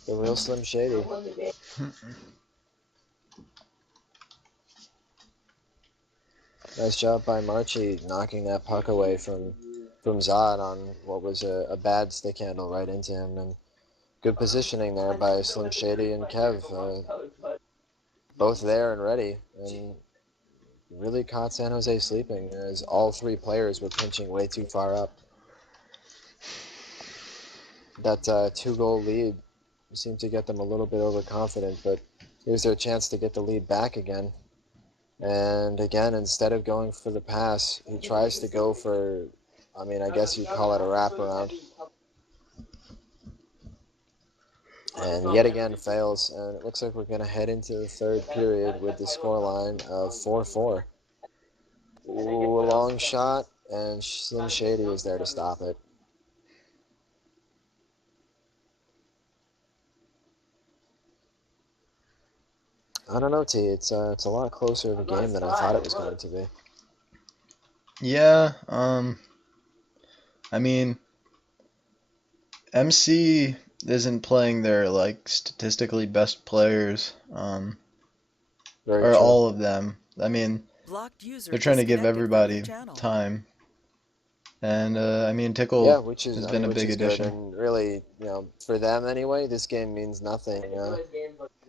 The real Slim Shady. Nice job by Marchi knocking that puck away from Zod on what was a bad stick handle right into him. And good positioning there by Slim Shady and Kev. Both there and ready. And really caught San Jose sleeping as all 3 players were pinching way too far up. That 2-goal lead seemed to get them a little bit overconfident, but here's their chance to get the lead back again. And again, instead of going for the pass, he tries to go for, I guess you'd call it a wraparound. And yet again fails, and it looks like we're going to head into the 3rd period with the scoreline of 4-4. Ooh, a long shot, and Slim Shady is there to stop it. I don't know, T. It's a lot closer of a game than I thought it was going to be. Yeah, MC isn't playing their statistically best players, Very or true. all of them. Blocked user They're trying to give disconnected from your everybody channel. time. And Tickle which has been a big is good, addition. and really, for them anyway, this game means nothing.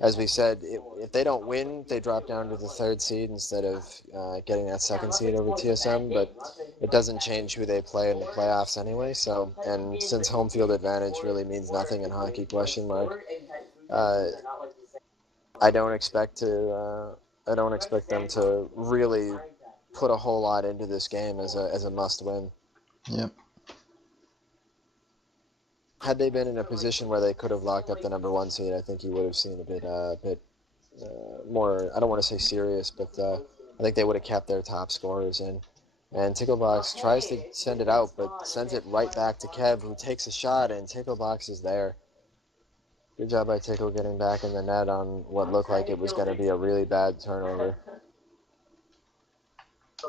As we said, if they don't win, they drop down to the 3rd seed instead of getting that 2nd seed over TSM. But it doesn't change who they play in the playoffs anyway. So, and since home field advantage really means nothing in hockey, I don't expect them to really put a whole lot into this game as a must win. Yep. Had they been in a position where they could have locked up the number 1 seed, I think you would have seen a bit more, I don't want to say serious, but I think they would have kept their top scorers in. And Ticklebox tries to send it out, but sends it right back to Kev, who takes a shot, and Ticklebox is there. Good job by Tickle getting back in the net on what looked like it was going to be a really bad turnover.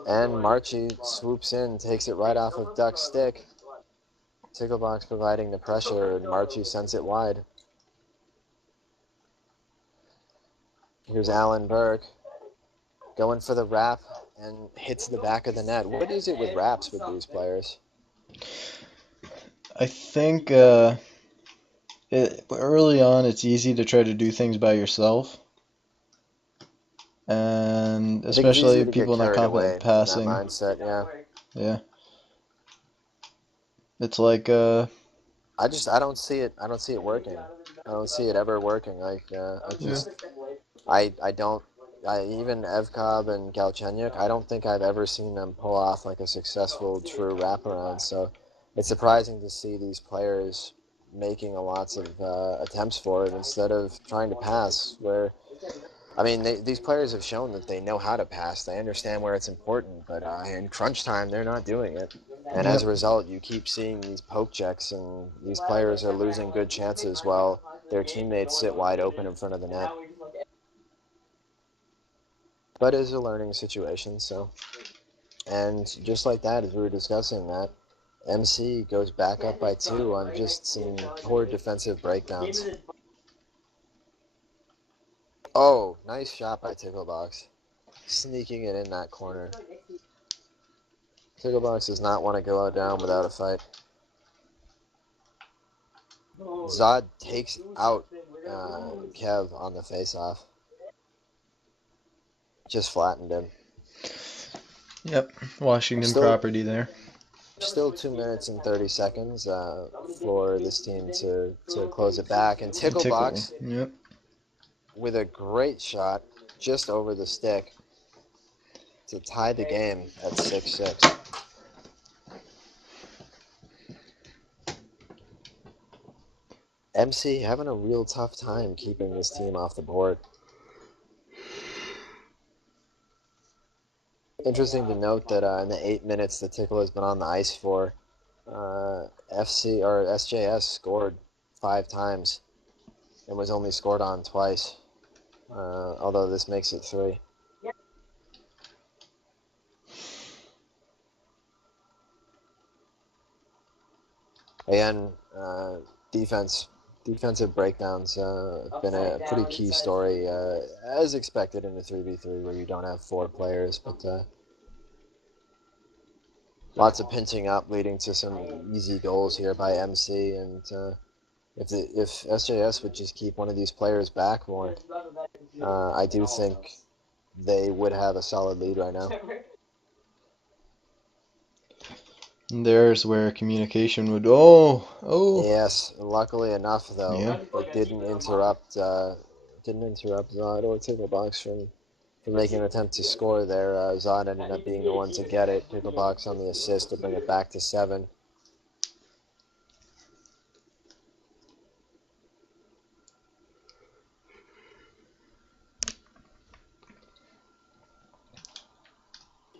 And Marchi swoops in, takes it right off of Duck's stick. Ticklebox providing the pressure, and Marchi sends it wide. Here's Alan Burke going for the wrap and hits the back of the net. What is it with wraps with these players? I think early on, it's easy to try to do things by yourself, and I think it's especially easy to get people not carried confident away in that passing. mindset. Yeah. Yeah, it's like I don't see it. I don't see it working. I don't see it ever working. I don't. Even Evkov and Galchenyuk, I don't think I've ever seen them pull off like a successful true wraparound. So it's surprising to see these players making lots of attempts for it instead of trying to pass. Where I mean, these players have shown that they know how to pass. They understand where it's important, but in crunch time, they're not doing it. And as yep. a result, you keep seeing these poke checks, and these players are losing good chances while their teammates sit wide open in front of the net. But it's a learning situation, so. And just like that, as we were discussing that, MC goes back up by 2 on just some poor defensive breakdowns. Oh, nice shot by Ticklebox. Sneaking it in that corner. Ticklebox does not want to go out down without a fight. Zod takes out Kev on the face-off. Just flattened him. Yep, Washington property there. Still 2 minutes and 30 seconds for this team to close it back. And Ticklebox, yep. with a great shot just over the stick to tie the game at 6-6. MC having a real tough time keeping this team off the board. Interesting to note that in the 8 minutes that Tickle has been on the ice for, FC or SJS scored 5 times and was only scored on twice, although this makes it 3. Again, defensive breakdowns have been a pretty key story, as expected in a 3v3 where you don't have 4 players, but lots of pinching up leading to some easy goals here by MC, and if SJS would just keep one of these players back more, I do think they would have a solid lead right now. And there's where communication would. Yes, luckily enough though, Yeah. it didn't interrupt Zod or Ticklebox from making an attempt to score there. Zod ended up being the one to get it. Ticklebox on the assist to bring it back to 7.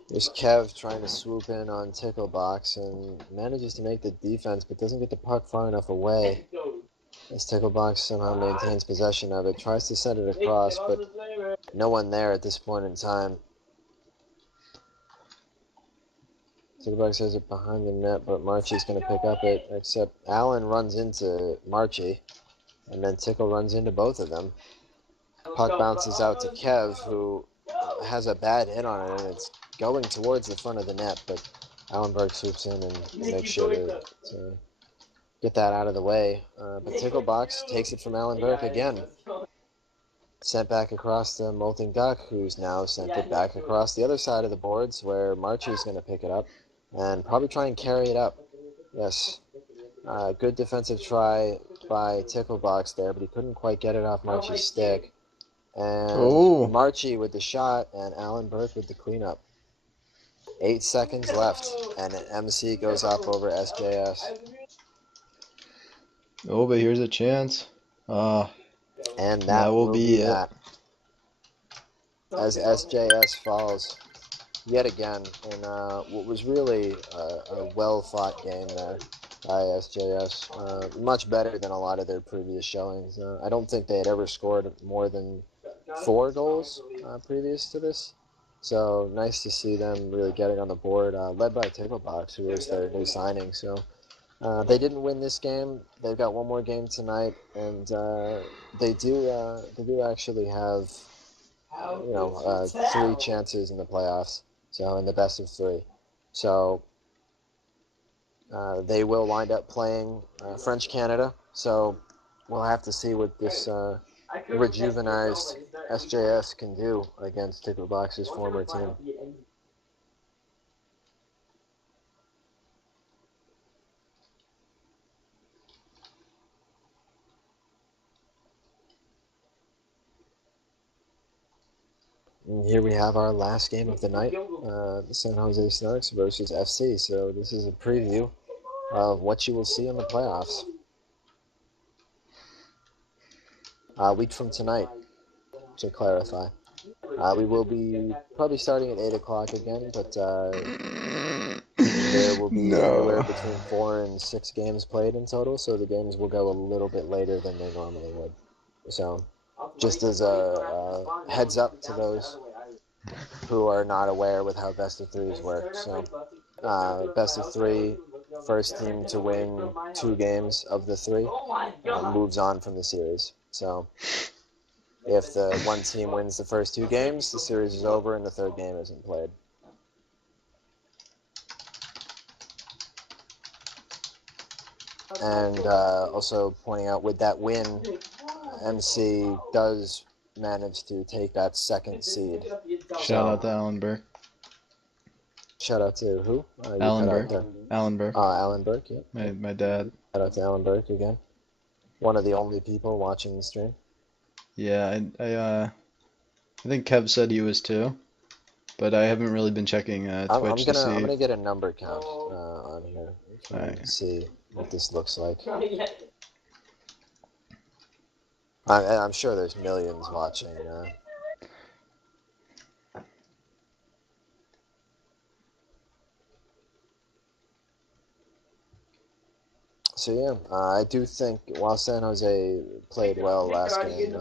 There's Kev trying to swoop in on Ticklebox and manages to make the defense, but doesn't get the puck far enough away. As Ticklebox somehow maintains possession of it, tries to send it across, but no one there at this point in time. Ticklebox has it behind the net, but Marchie's going to pick up it, except Allen runs into Marchie, and then Tickle runs into both of them. Puck bounces out to Kev, who has a bad hit on it, and it's going towards the front of the net, but Allenberg swoops in and makes sure to get that out of the way. But Ticklebox takes it from Allenberg again. Sent back across to Molting Duck, who's now sent it back across the other side of the boards where Marchie's going to pick it up and probably try and carry it up. Yes, good defensive try by Ticklebox there, but he couldn't quite get it off Marchie's stick. And Marchie with the shot and Alan Burke with the cleanup. 8 seconds left, and MC goes up over SJS. Oh, but here's a chance. And that will be it. that. As SJS falls yet again in what was really a well-fought game there by SJS. Much better than a lot of their previous showings. I don't think they had ever scored more than 4 goals previous to this. So nice to see them really getting on the board, led by Ticklebox, who is their new signing. So they didn't win this game. They've got one more game tonight, and they do actually have 3 chances in the playoffs. So in the best of 3. So they will wind up playing French Canada. So we'll have to see what this rejuvenized SJS can do against Ticklebox's former team. And here we have our last game of the night, the San Jose Sharks versus FC. So this is a preview of what you will see in the playoffs. A week from tonight, to clarify. We will be probably starting at 8 o'clock again, but there will be anywhere between 4 and 6 games played in total, so the games will go a little bit later than they normally would. So just as a heads up to those who are not aware with how best of threes work. So best of three, first team to win 2 games of the 3 moves on from the series. So if the one team wins the first 2 games, the series is over and the 3rd game isn't played. And also pointing out, with that win, MC does manage to take that 2nd seed. Shout out to Alan Burke. Shout out to who? Alan Burke. Alan Burke. Alan Burke, yeah. My dad. Shout out to Alan Burke again. One of the only people watching the stream. Yeah, I think Kev said he was too, but I haven't really been checking Twitch to see. I'm gonna get a number count on here. Right. See what this looks like. I'm sure there's millions watching. So yeah, I do think while San Jose played well last game,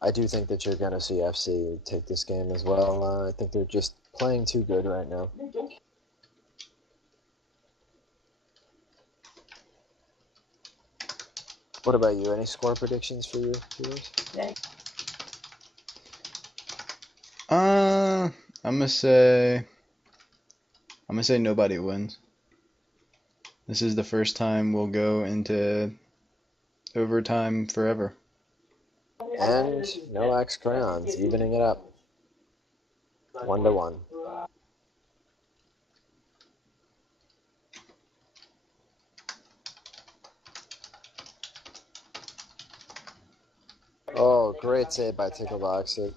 I do think that you're going to see FC take this game as well. I think they're just playing too good right now. What about you? Any score predictions for your viewers? I'm gonna say nobody wins. This is the first time we'll go into overtime forever. And no X crayons, evening it up. 1-1. Oh, great save by Ticklebox. It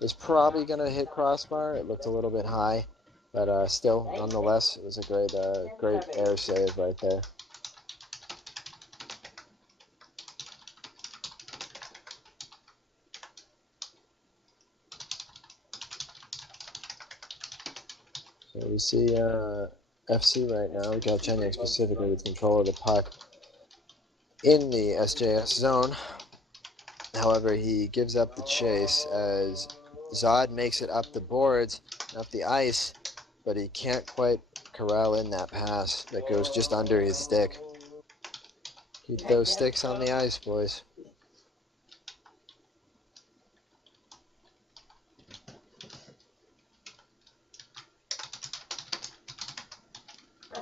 was probably going to hit crossbar. It looked a little bit high, but still, nonetheless, it was a great air save right there. So we see FC right now. We got Chenyang specifically with control of the puck in the SJS zone. However, he gives up the chase as Zod makes it up the boards, up the ice, but he can't quite corral in that pass that goes just under his stick. Keep those sticks on the ice, boys.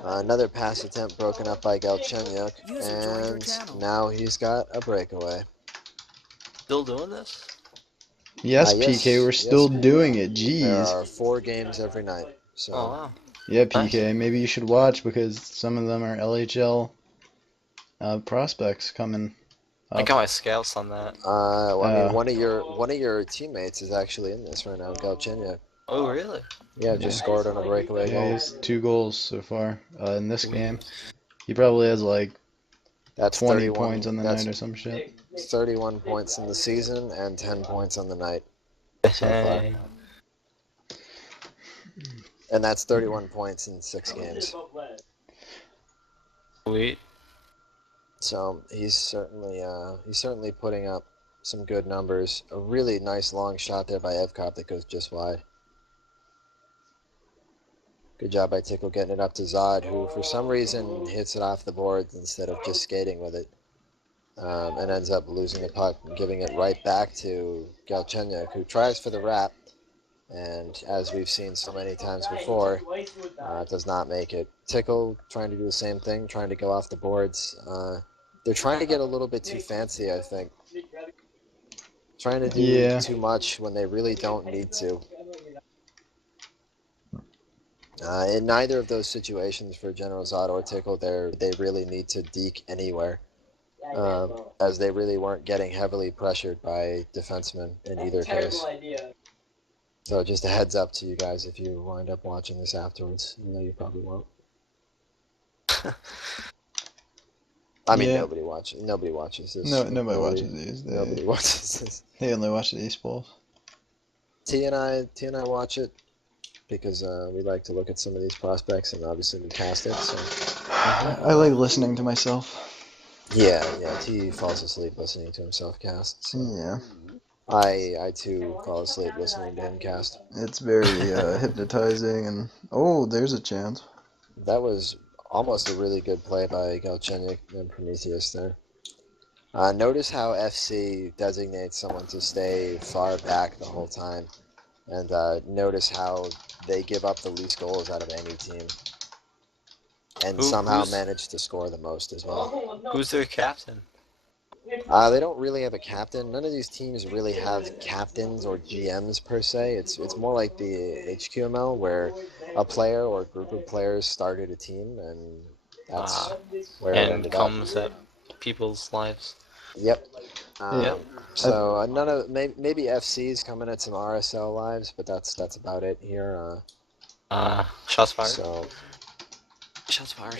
Another pass attempt broken up by Galchenyuk, and now he's got a breakaway. Still doing this? Yes, PK, we're still doing it. There Jeez. are 4 games every night. So. Oh, wow. Yeah, PK, maybe you should watch because some of them are LHL prospects coming up. I got my scouts on that. Well, I mean, one of your teammates is actually in this right now, Galchenyuk. Oh, really? Yeah, just scored on a breakaway Yeah, goal. he has 2 goals so far in this game. He probably has like That's 20 points on the night or some shit. 31 points in the season and 10 points on the night so far. And that's 31 points in 6 games. Sweet. So he's certainly putting up some good numbers. A really nice long shot there by Evkop that goes just wide. Good job by Tickle getting it up to Zod, who for some reason hits it off the boards instead of just skating with it. And ends up losing the puck and giving it right back to Galchenyuk, who tries for the wrap. And as we've seen so many times before, does not make it. Tickle trying to do the same thing, trying to go off the boards. they're trying to get a little bit too fancy, I think. Trying to do Yeah. too much when they really don't need to. In neither of those situations for General Zod or Tickle, they really need to deke anywhere, as they really weren't getting heavily pressured by defensemen in either case. So just a heads up to you guys if you wind up watching this afterwards. I know you probably won't. I mean, Yeah. nobody watches this. No, nobody Nobody, watches these. nobody watches this. They only watch the East Bowls. T and I watch it because we like to look at some of these prospects, and obviously we cast it. So I like listening to myself. yeah, T falls asleep listening to himself cast. So Yeah. I too fall asleep listening to him cast. It's very hypnotizing, and oh, there's a chance. That was almost a really good play by Galchenyuk and Prometheus there. Notice how FC designates someone to stay far back the whole time, and notice how they give up the least goals out of any team, and somehow manage to score the most as well. Who's their captain? They don't really have a captain. None of these teams really have captains or GMs per se. It's more like the HQML where a player or a group of players started a team, and that's where it ended up. And comes at people's lives. Yep. Yeah. So none of maybe FC's coming at some RSL lives, but that's about it here. Shots fired. So Shots fired.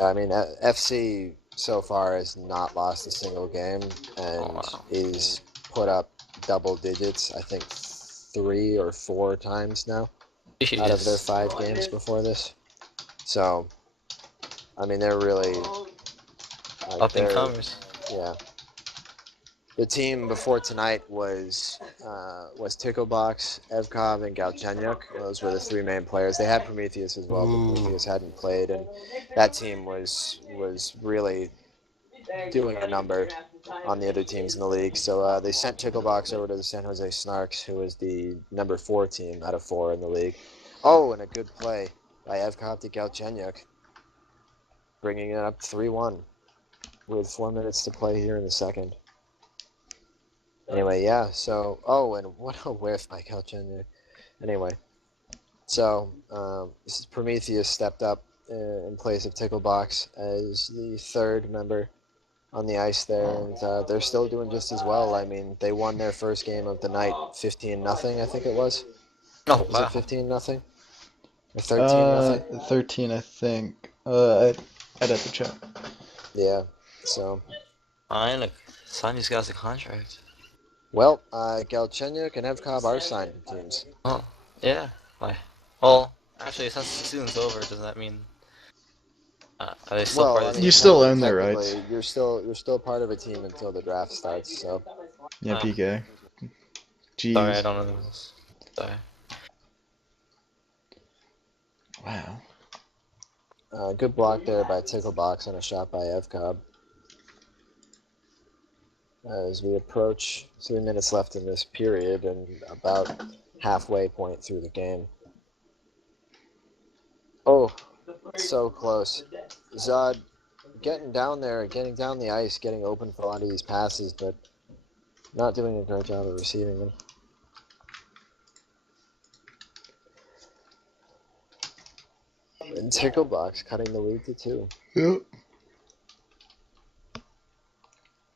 I mean, FC so far has not lost a single game and is put up double digits. I think 3 or 4 times now out of their 5 games before this. So, I mean, they're really up and comers. Yeah. The team before tonight was Ticklebox, Evkov, and Galchenyuk. Those were the 3 main players. They had Prometheus as well, but Prometheus hadn't played, and that team was really doing a number on the other teams in the league. So they sent Ticklebox over to the San Jose Snarks, who was the number 4 team out of 4 in the league. Oh, and a good play by Evkov to Galchenyuk, bringing it up 3-1 with 4 minutes to play here in the second. Anyway, yeah, so, oh, and what a whiff by Galchenyuk. Anyway, so, this is Prometheus stepped up in place of Ticklebox as the 3rd member on the ice there, and they're still doing just as well. I mean, they won their first game of the night 15-0, I think it was. Oh, Was it 15-0? Or 13-0? 13, I think. I'd have to check. Yeah, so. Fine, sign these guys a contract. Well, Galchenyuk and Evkov are signed to teams. Oh, yeah. Why? Well, actually, since the season's over, does that mean? Are they still part of the team? You still own their rights. You're still part of a team until the draft starts. So. Yeah, PK. Jeez. Sorry, I don't know this. Sorry. Wow. Good block there by Ticklebox and a shot by Evkov. As we approach 3 minutes left in this period and about halfway point through the game. Oh, so close. Zod getting down there, getting down the ice, getting open for a lot of these passes, but not doing a great job of receiving them. And Ticklebox cutting the lead to 2. Yep.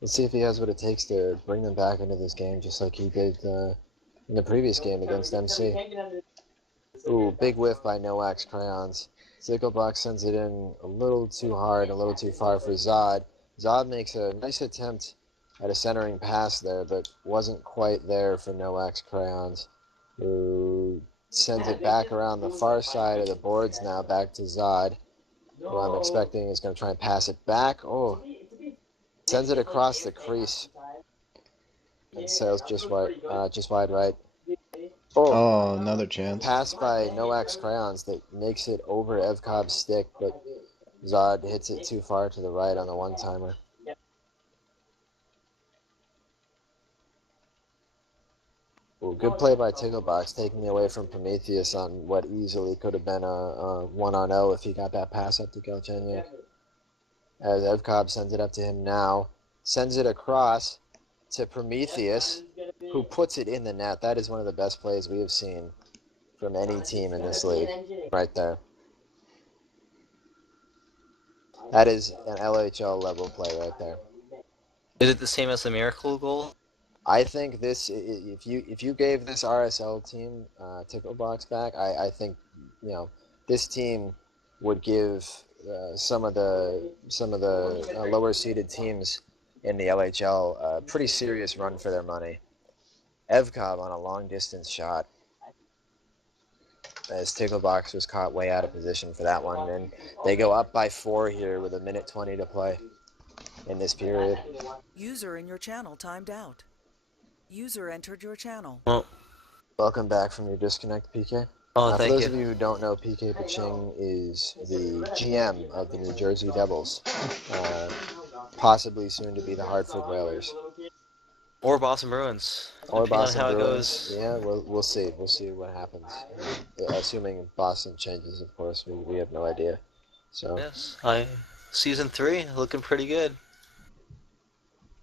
Let's see if he has what it takes to bring them back into this game, just like he did in the previous game against MC. Ooh, big whiff by Noax Crayons. Ticklebox sends it in a little too hard, a little too far for Zod. Zod makes a nice attempt at a centering pass there, but wasn't quite there for Noax Crayons, who sends it back around the far side of the boards now, back to Zod, who I'm expecting is going to try and pass it back. Oh. Sends it across the crease and sails just wide right. Oh, another chance. Pass by Noax Crayons that makes it over Evkov's stick, but Zod hits it too far to the right on the one-timer. Ooh, good play by Ticklebox, taking away from Prometheus on what easily could have been a 1-on-0 if he got that pass up to Galchenyuk. as Evcobb sends it up to him now. Sends it across to Prometheus, who puts it in the net. That is one of the best plays we have seen from any team in this league, right there. That is an LHL level play right there. Is it the same as the Miracle goal? I think this, if you gave this RSL team Tickle Box back, I think this team would give some of the lower seeded teams in the LHL a pretty serious run for their money. Evcobb on a long distance shot, as Tickle Box was caught way out of position for that one, and they go up by 4 here with 1:20 to play in this period. User in your channel timed out. User entered your channel. Well, Welcome back from your disconnect, PK. For thank those you. of you who don't know, PK Paching is the GM of the New Jersey Devils, possibly soon to be the Hartford Whalers. Or Boston Bruins. Or Depending Boston on how Bruins. it goes. Yeah, we'll see. We'll see what happens. Assuming Boston changes, of course, we have no idea. So Yes, season 3 looking pretty good.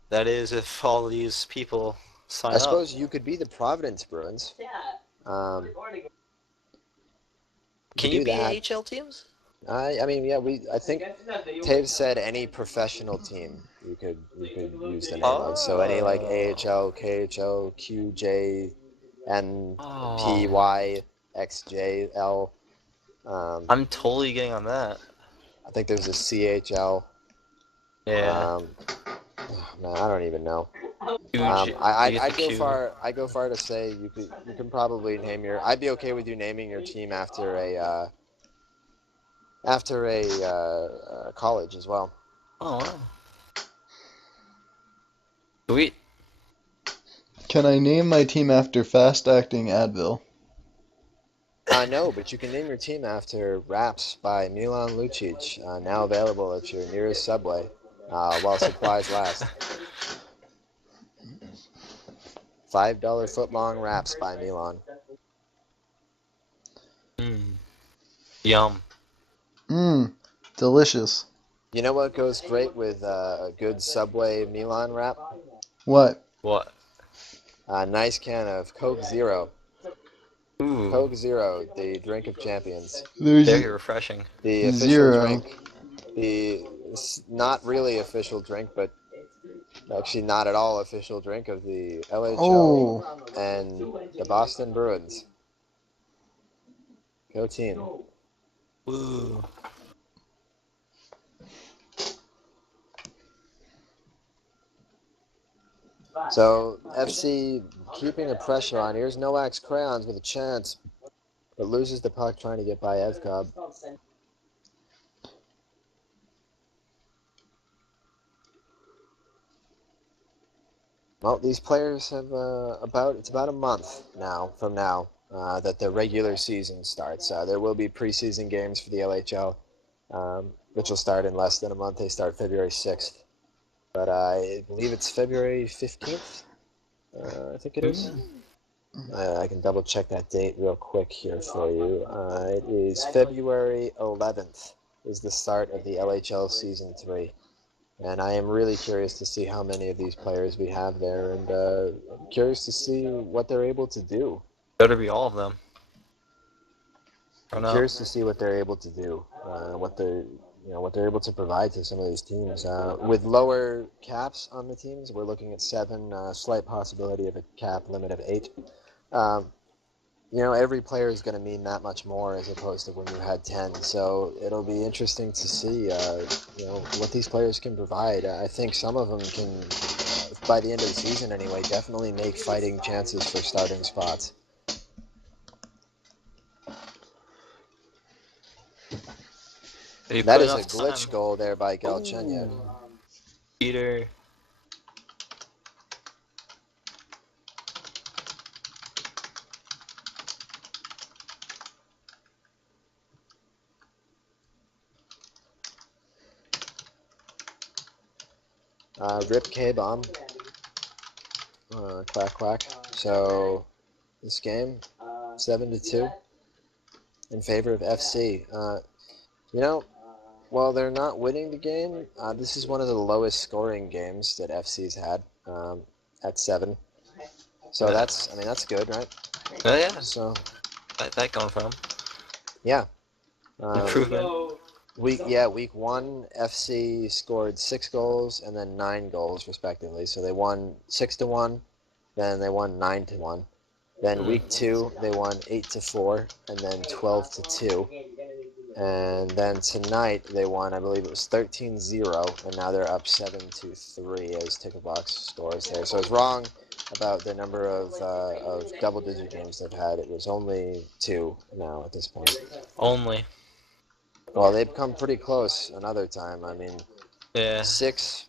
That is, if all these people sign I up. suppose you could be the Providence Bruins. Can you be AHL teams? I mean, yeah, I think Taves said any professional team you could use the name of. So any like AHL, KHL, QJ, NPY, XJL. I'm totally getting on that. I think there's a CHL. Yeah. Man, I don't even know. Huge. I go far to say you can probably name your. I'd be okay with you naming your team after a college as well. Oh wow. Sweet. Can I name my team after fast-acting Advil? No, but you can name your team after Raps by Milan Lucic, now available at your nearest Subway, while supplies last. $5 footlong Raps by Milan. Yum. Delicious. You know what goes great with a good Subway Milan wrap? What? What? A nice can of Coke Zero. Ooh. Coke Zero, the drink of champions. There's Very refreshing. The official zero. drink. The not really official drink, but actually not at all official drink of the LHL and the Boston Bruins. Go team. Ooh. So FC keeping the pressure on. Here's Noak's Crayons with a chance, but loses the puck trying to get by Evcobb. Well, these players have it's about a month now from now that the regular season starts. There will be preseason games for the LHL, which will start in less than a month. They start February 6th, but I believe it's February 15th. I think it is. I can double check that date real quick here for you. It is February 11th is the start of the LHL Season 3. And I am really curious to see how many of these players we have there, and I'm curious to see what they're able to do. Better be all of them. I'm curious to see what they're able to do, what they're able to provide to some of these teams. With lower caps on the teams, we're looking at 7, slight possibility of a cap limit of 8. Every player is going to mean that much more as opposed to when you had 10. So it'll be interesting to see, what these players can provide. I think some of them can, by the end of the season anyway, definitely make fighting chances for starting spots. That is a glitch goal there by Galchenyuk. Peter. Rip K-bomb. Quack quack. So this game, 7-2 in favor of FC. Well, they're not winning the game. This is one of the lowest scoring games that FC's had, at 7. So Uh, that's, I mean, that's good, right? yeah, So that going from yeah, um, improvement. week 1, FC scored 6 goals and then 9 goals respectively. So they won 6-1, then they won 9-1. Then Hmm. week 2 they won 8-4, and then 12-2. And then tonight they won, I believe it was 13-0, and now they're up 7-3 as Ticklebox scores there. So I was wrong about the number of double-digit games they've had. It was only 2 now at this point. Only. Well, they've come pretty close another time. I mean, Yeah. 6,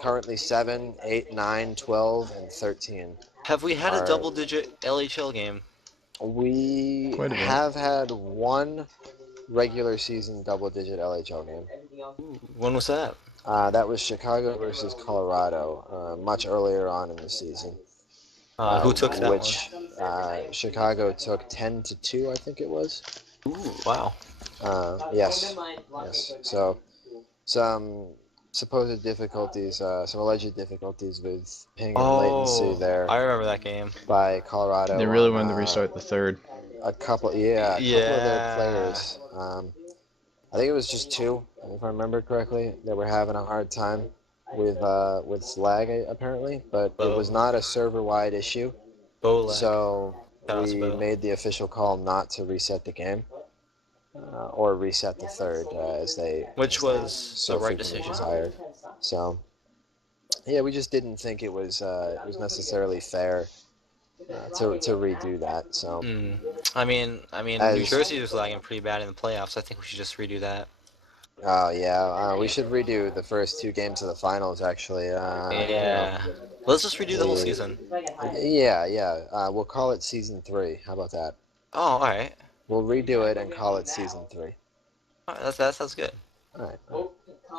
currently 7, 8, 9, 12, and 13 Have we had a are. double-digit LHL game? We Quite a bit. have had one regular season double-digit LHL game. Ooh, when was that? That was Chicago versus Colorado, much earlier on in the season, Who took that one? which Chicago took 10-2, I think it was. Ooh, wow. Yes, yes. So some supposed difficulties, some alleged difficulties with ping and latency Oh, there I remember that game. by They Colorado really on wanted to restart the third. a couple, yeah, a couple of their Yeah. players. I think it was just 2, if I remember correctly, that were having a hard time with slag apparently, but it was Bo. not a server-wide issue, Bolag. so Shout out to we Bo. made the official call not to reset the game or reset the third Which as they was the so right frequently decision. desired. So yeah, we just didn't think it was necessarily fair to redo that. So Hmm. I mean, New as Jersey was lagging pretty bad in the playoffs. I think we should just redo that. oh yeah, we should redo the first 2 games of the finals actually. Yeah. Let's just redo the whole The season. yeah. We'll call it season 3. How about that? Oh, all right. We'll redo it and call it season 3. All right, that sounds good. All right.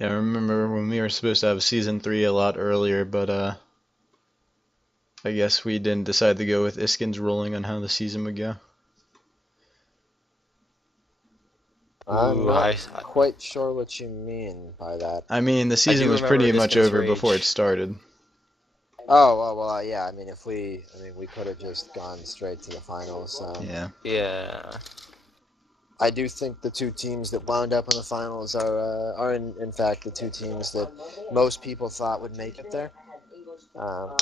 Yeah, I remember when we were supposed to have season 3 a lot earlier, but I guess we didn't decide to go with Iskin's ruling on how the season would go. I'm Ooh, not I quite sure what you mean by that. I mean, the I season do was remember pretty much Iskin's over before it rage. started. Oh, well, yeah. I mean, we could have just gone straight to the finals. Yeah. Yeah. I do think the 2 teams that wound up in the finals are in fact the 2 teams that most people thought would make it there. Um,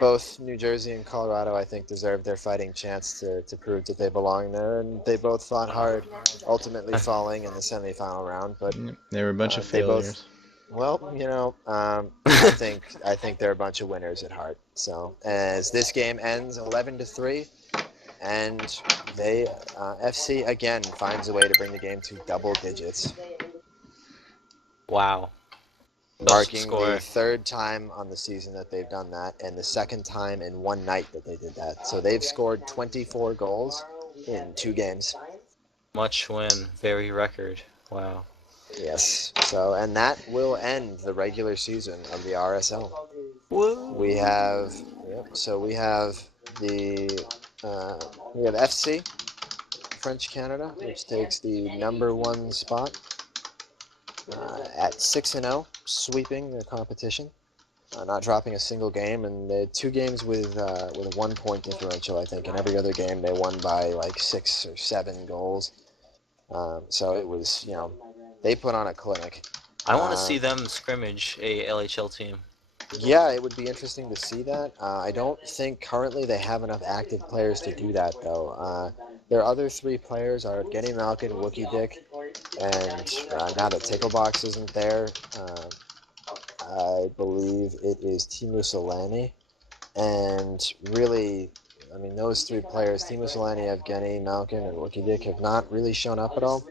both New Jersey and Colorado, I think, deserved their fighting chance to prove that they belong there, and they both fought hard, ultimately falling in the semifinal round. But They were a bunch of they both, failures. well, I think they're a bunch of winners at heart. So as this game ends 11-3, and they FC again finds a way to bring the game to double digits, Wow. Such a marking the score. 3rd time on the season that they've done that, and the 2nd time in one night that they did that. So they've scored 24 goals in 2 games. Much win. Very record. Wow. Yes. So, and that will end the regular season of the RSL. Woo. We have, yep. So the we have FC French Canada, which takes the #1 spot at 6-0, sweeping the competition. Not dropping a single game, and they had 2 games with a 1-point differential, I think. In every other game, they won by like 6 or 7 goals. So it was, they put on a clinic. I want to Uh, see them scrimmage a LHL team. yeah, it would be interesting to see that. I don't think currently they have enough active players to do that, though. Their other 3 players are Genny Malkin, Wookie Dick, and now that Ticklebox isn't there, I believe it is Timu Solani. And really, I mean, those 3 players, Timu Solani, Evgeny Malkin, and Wookie Dick, have not really shown up at all.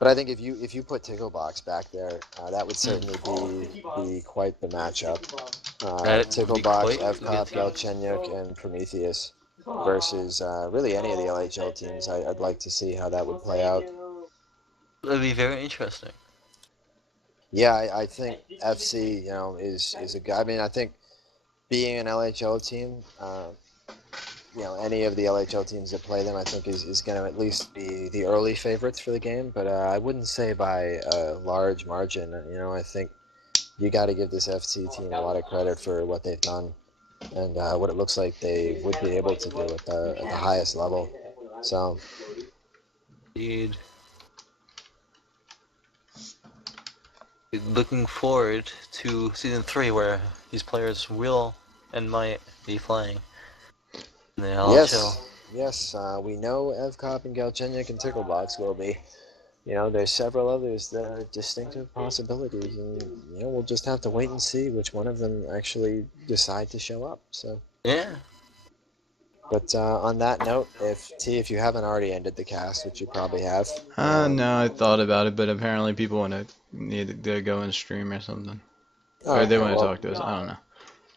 But I think if you put Ticklebox back there, that would certainly be quite the matchup. That would be Ticklebox, quite a good Evkop, team. Galchenyuk, and Prometheus versus really any of the LHL teams. I'd like to see how that would play out. That'd be very interesting. Yeah, I think FC, is a guy. I mean, I think being an LHL team, any of the LHL teams that play them, I think is going to at least be the early favorites for the game. But I wouldn't say by a large margin. I think you got to give this FC team a lot of credit for what they've done and what it looks like they would be able to do at the highest level. So, Indeed. Looking forward to season 3 where these players will and might be playing in the LHL. yes, we know Evkop and Galchenyuk and Ticklebox will be. There's several others that are distinctive possibilities, and we'll just have to wait and see which one of them actually decide to show up. So. Yeah. But on that note, if you haven't already ended the cast, which you probably have. No, I thought about it, but apparently people need to go and stream or something. Oh, Or they okay, want to well, talk to us. I don't know.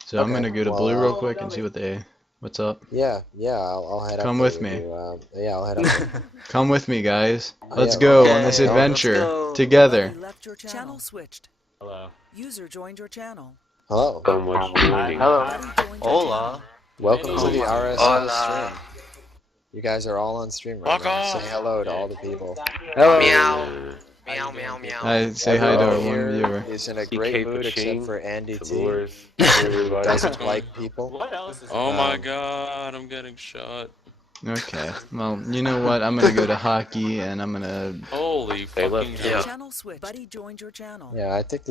So I'm okay, gonna go to well, Blue real quick and see what's up. Yeah, I'll head up. Come there with me. you. Yeah, I'll head up. Come with me, guys. Let's Yeah, go okay, on this let's adventure go. together. Buddy left your channel switched. Hello. User joined your channel. Hello. Hello. Buddy joined your Hola. Welcome to the Hola. RSL Hola. stream. You guys are all on stream right Walk now. off. Say hello to all the people. Hello. Meow, meow, meow. I say hi to our Everyone one here viewer. is in a CK great mood Paching, except for Andy T, Tabors, who doesn't like people. What else is Oh my Um, god, I'm getting shot. Okay. Well, you know what? I'm gonna go to hockey and I'm gonna. Holy They fucking left. hell. channel switched. Buddy joined your channel. Yeah, I think